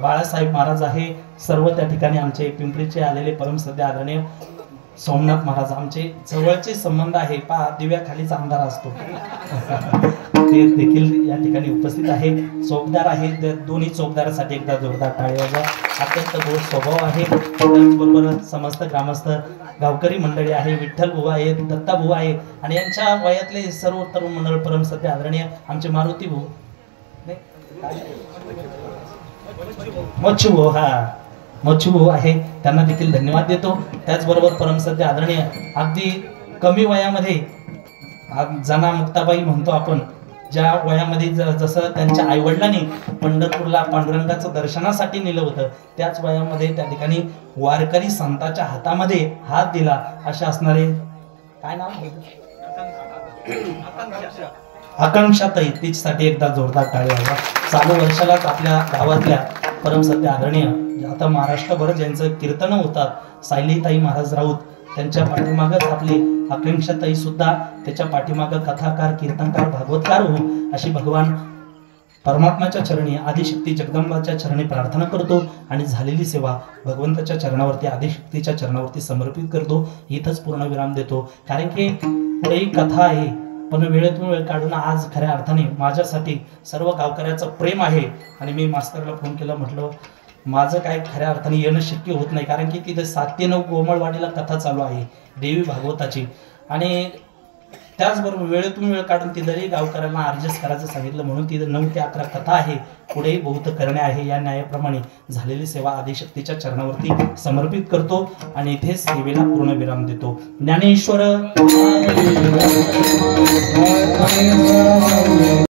बाळासाहेब महाराज आहे। सर्व त्या ठिकाणी आमचे पिंपरीचे आलेले परमसत्य आदरणीय सोमनाथ महाराज आमचे जवळचे संबंध आहे, पहा दिव्याखालीच आमदार असतो ते देखील या ठिकाणी उपस्थित आहे। चौकदार आहे, दोन्ही चौकदारासाठी एकदा जोरदार टाळी वाजवा, अत्यंत गोड स्वभाव आहे। त्याचबरोबर समस्त ग्रामस्थ गावकरी मंडळी आहे, विठ्ठल भाऊ आहेत, दत्ता भाऊ आहे आणि यांच्या वयातले सर्व तरुण मंडळ परमसत्य आदरणीय आमचे मारुती भाऊ मच्छू भाऊ मच्छू भाऊ आहे, त्यांना देखील धन्यवाद देतो। त्याचबरोबर परमसत्य आदरणीय अगदी कमी वयामध्ये जना मुक्ताबाई म्हणतो आपण, ज्या वयामध्ये जसं त्यांच्या आईवडिलांनी पंढरपूरला पांडुरंगाचं दर्शनासाठी नेलं होतं त्याच वयामध्ये त्या ठिकाणी वारकरी संतांच्या हातामध्ये हात दिला असे असणारे काय नाव आकांक्षाताई तिच्यासाठी एकदा जोरदार टाळी वाजवा। चालू वर्षालाच आपल्या गावातल्या परमसत्य आदरणीय आता महाराष्ट्रभर ज्यांचं कीर्तन होतात सायलीताई महाराज राऊत त्यांच्या पाठीमागच आपली आकांक्षाताई सुद्धा त्याच्या पाठीमागं कथाकार कीर्तनकार भागवतकार हो अशी भगवान परमात्म्याच्या चरणी आदिशक्ती जगदंबाच्या चरणी प्रार्थना करतो आणि झालेली सेवा भगवंताच्या चरणावरती आदिशक्तीच्या चरणावरती समर्पित करतो। इथंच पूर्ण विराम देतो कारण की पुढेही कथा आहे पण वेळेतून वेळ काढून आज खऱ्या अर्थाने माझ्यासाठी सर्व गावकऱ्याचं प्रेम आहे आणि मी मास्तरला फोन केला, म्हटलं माझं काय खऱ्या अर्थाने येणं शक्य होत नाही कारण की तिथे 7 ते 9 गोमळवाडीला कथा चालू आहे देवी भागवताची आणि त्याचबरोबर वेळेतून वेळ काढून तिथेही गावकऱ्यांना ॲडजस्ट करायचं सांगितलं म्हणून तिथे 9 ते 11 कथा आहे, पुढेही बहुत करणे आहे। या न्यायाप्रमाणे झालेली सेवा आदिशक्तीच्या चरणावरती समर्पित करतो आणि इथेच सेवेला पूर्ण विराम देतो। ज्ञानेश्वर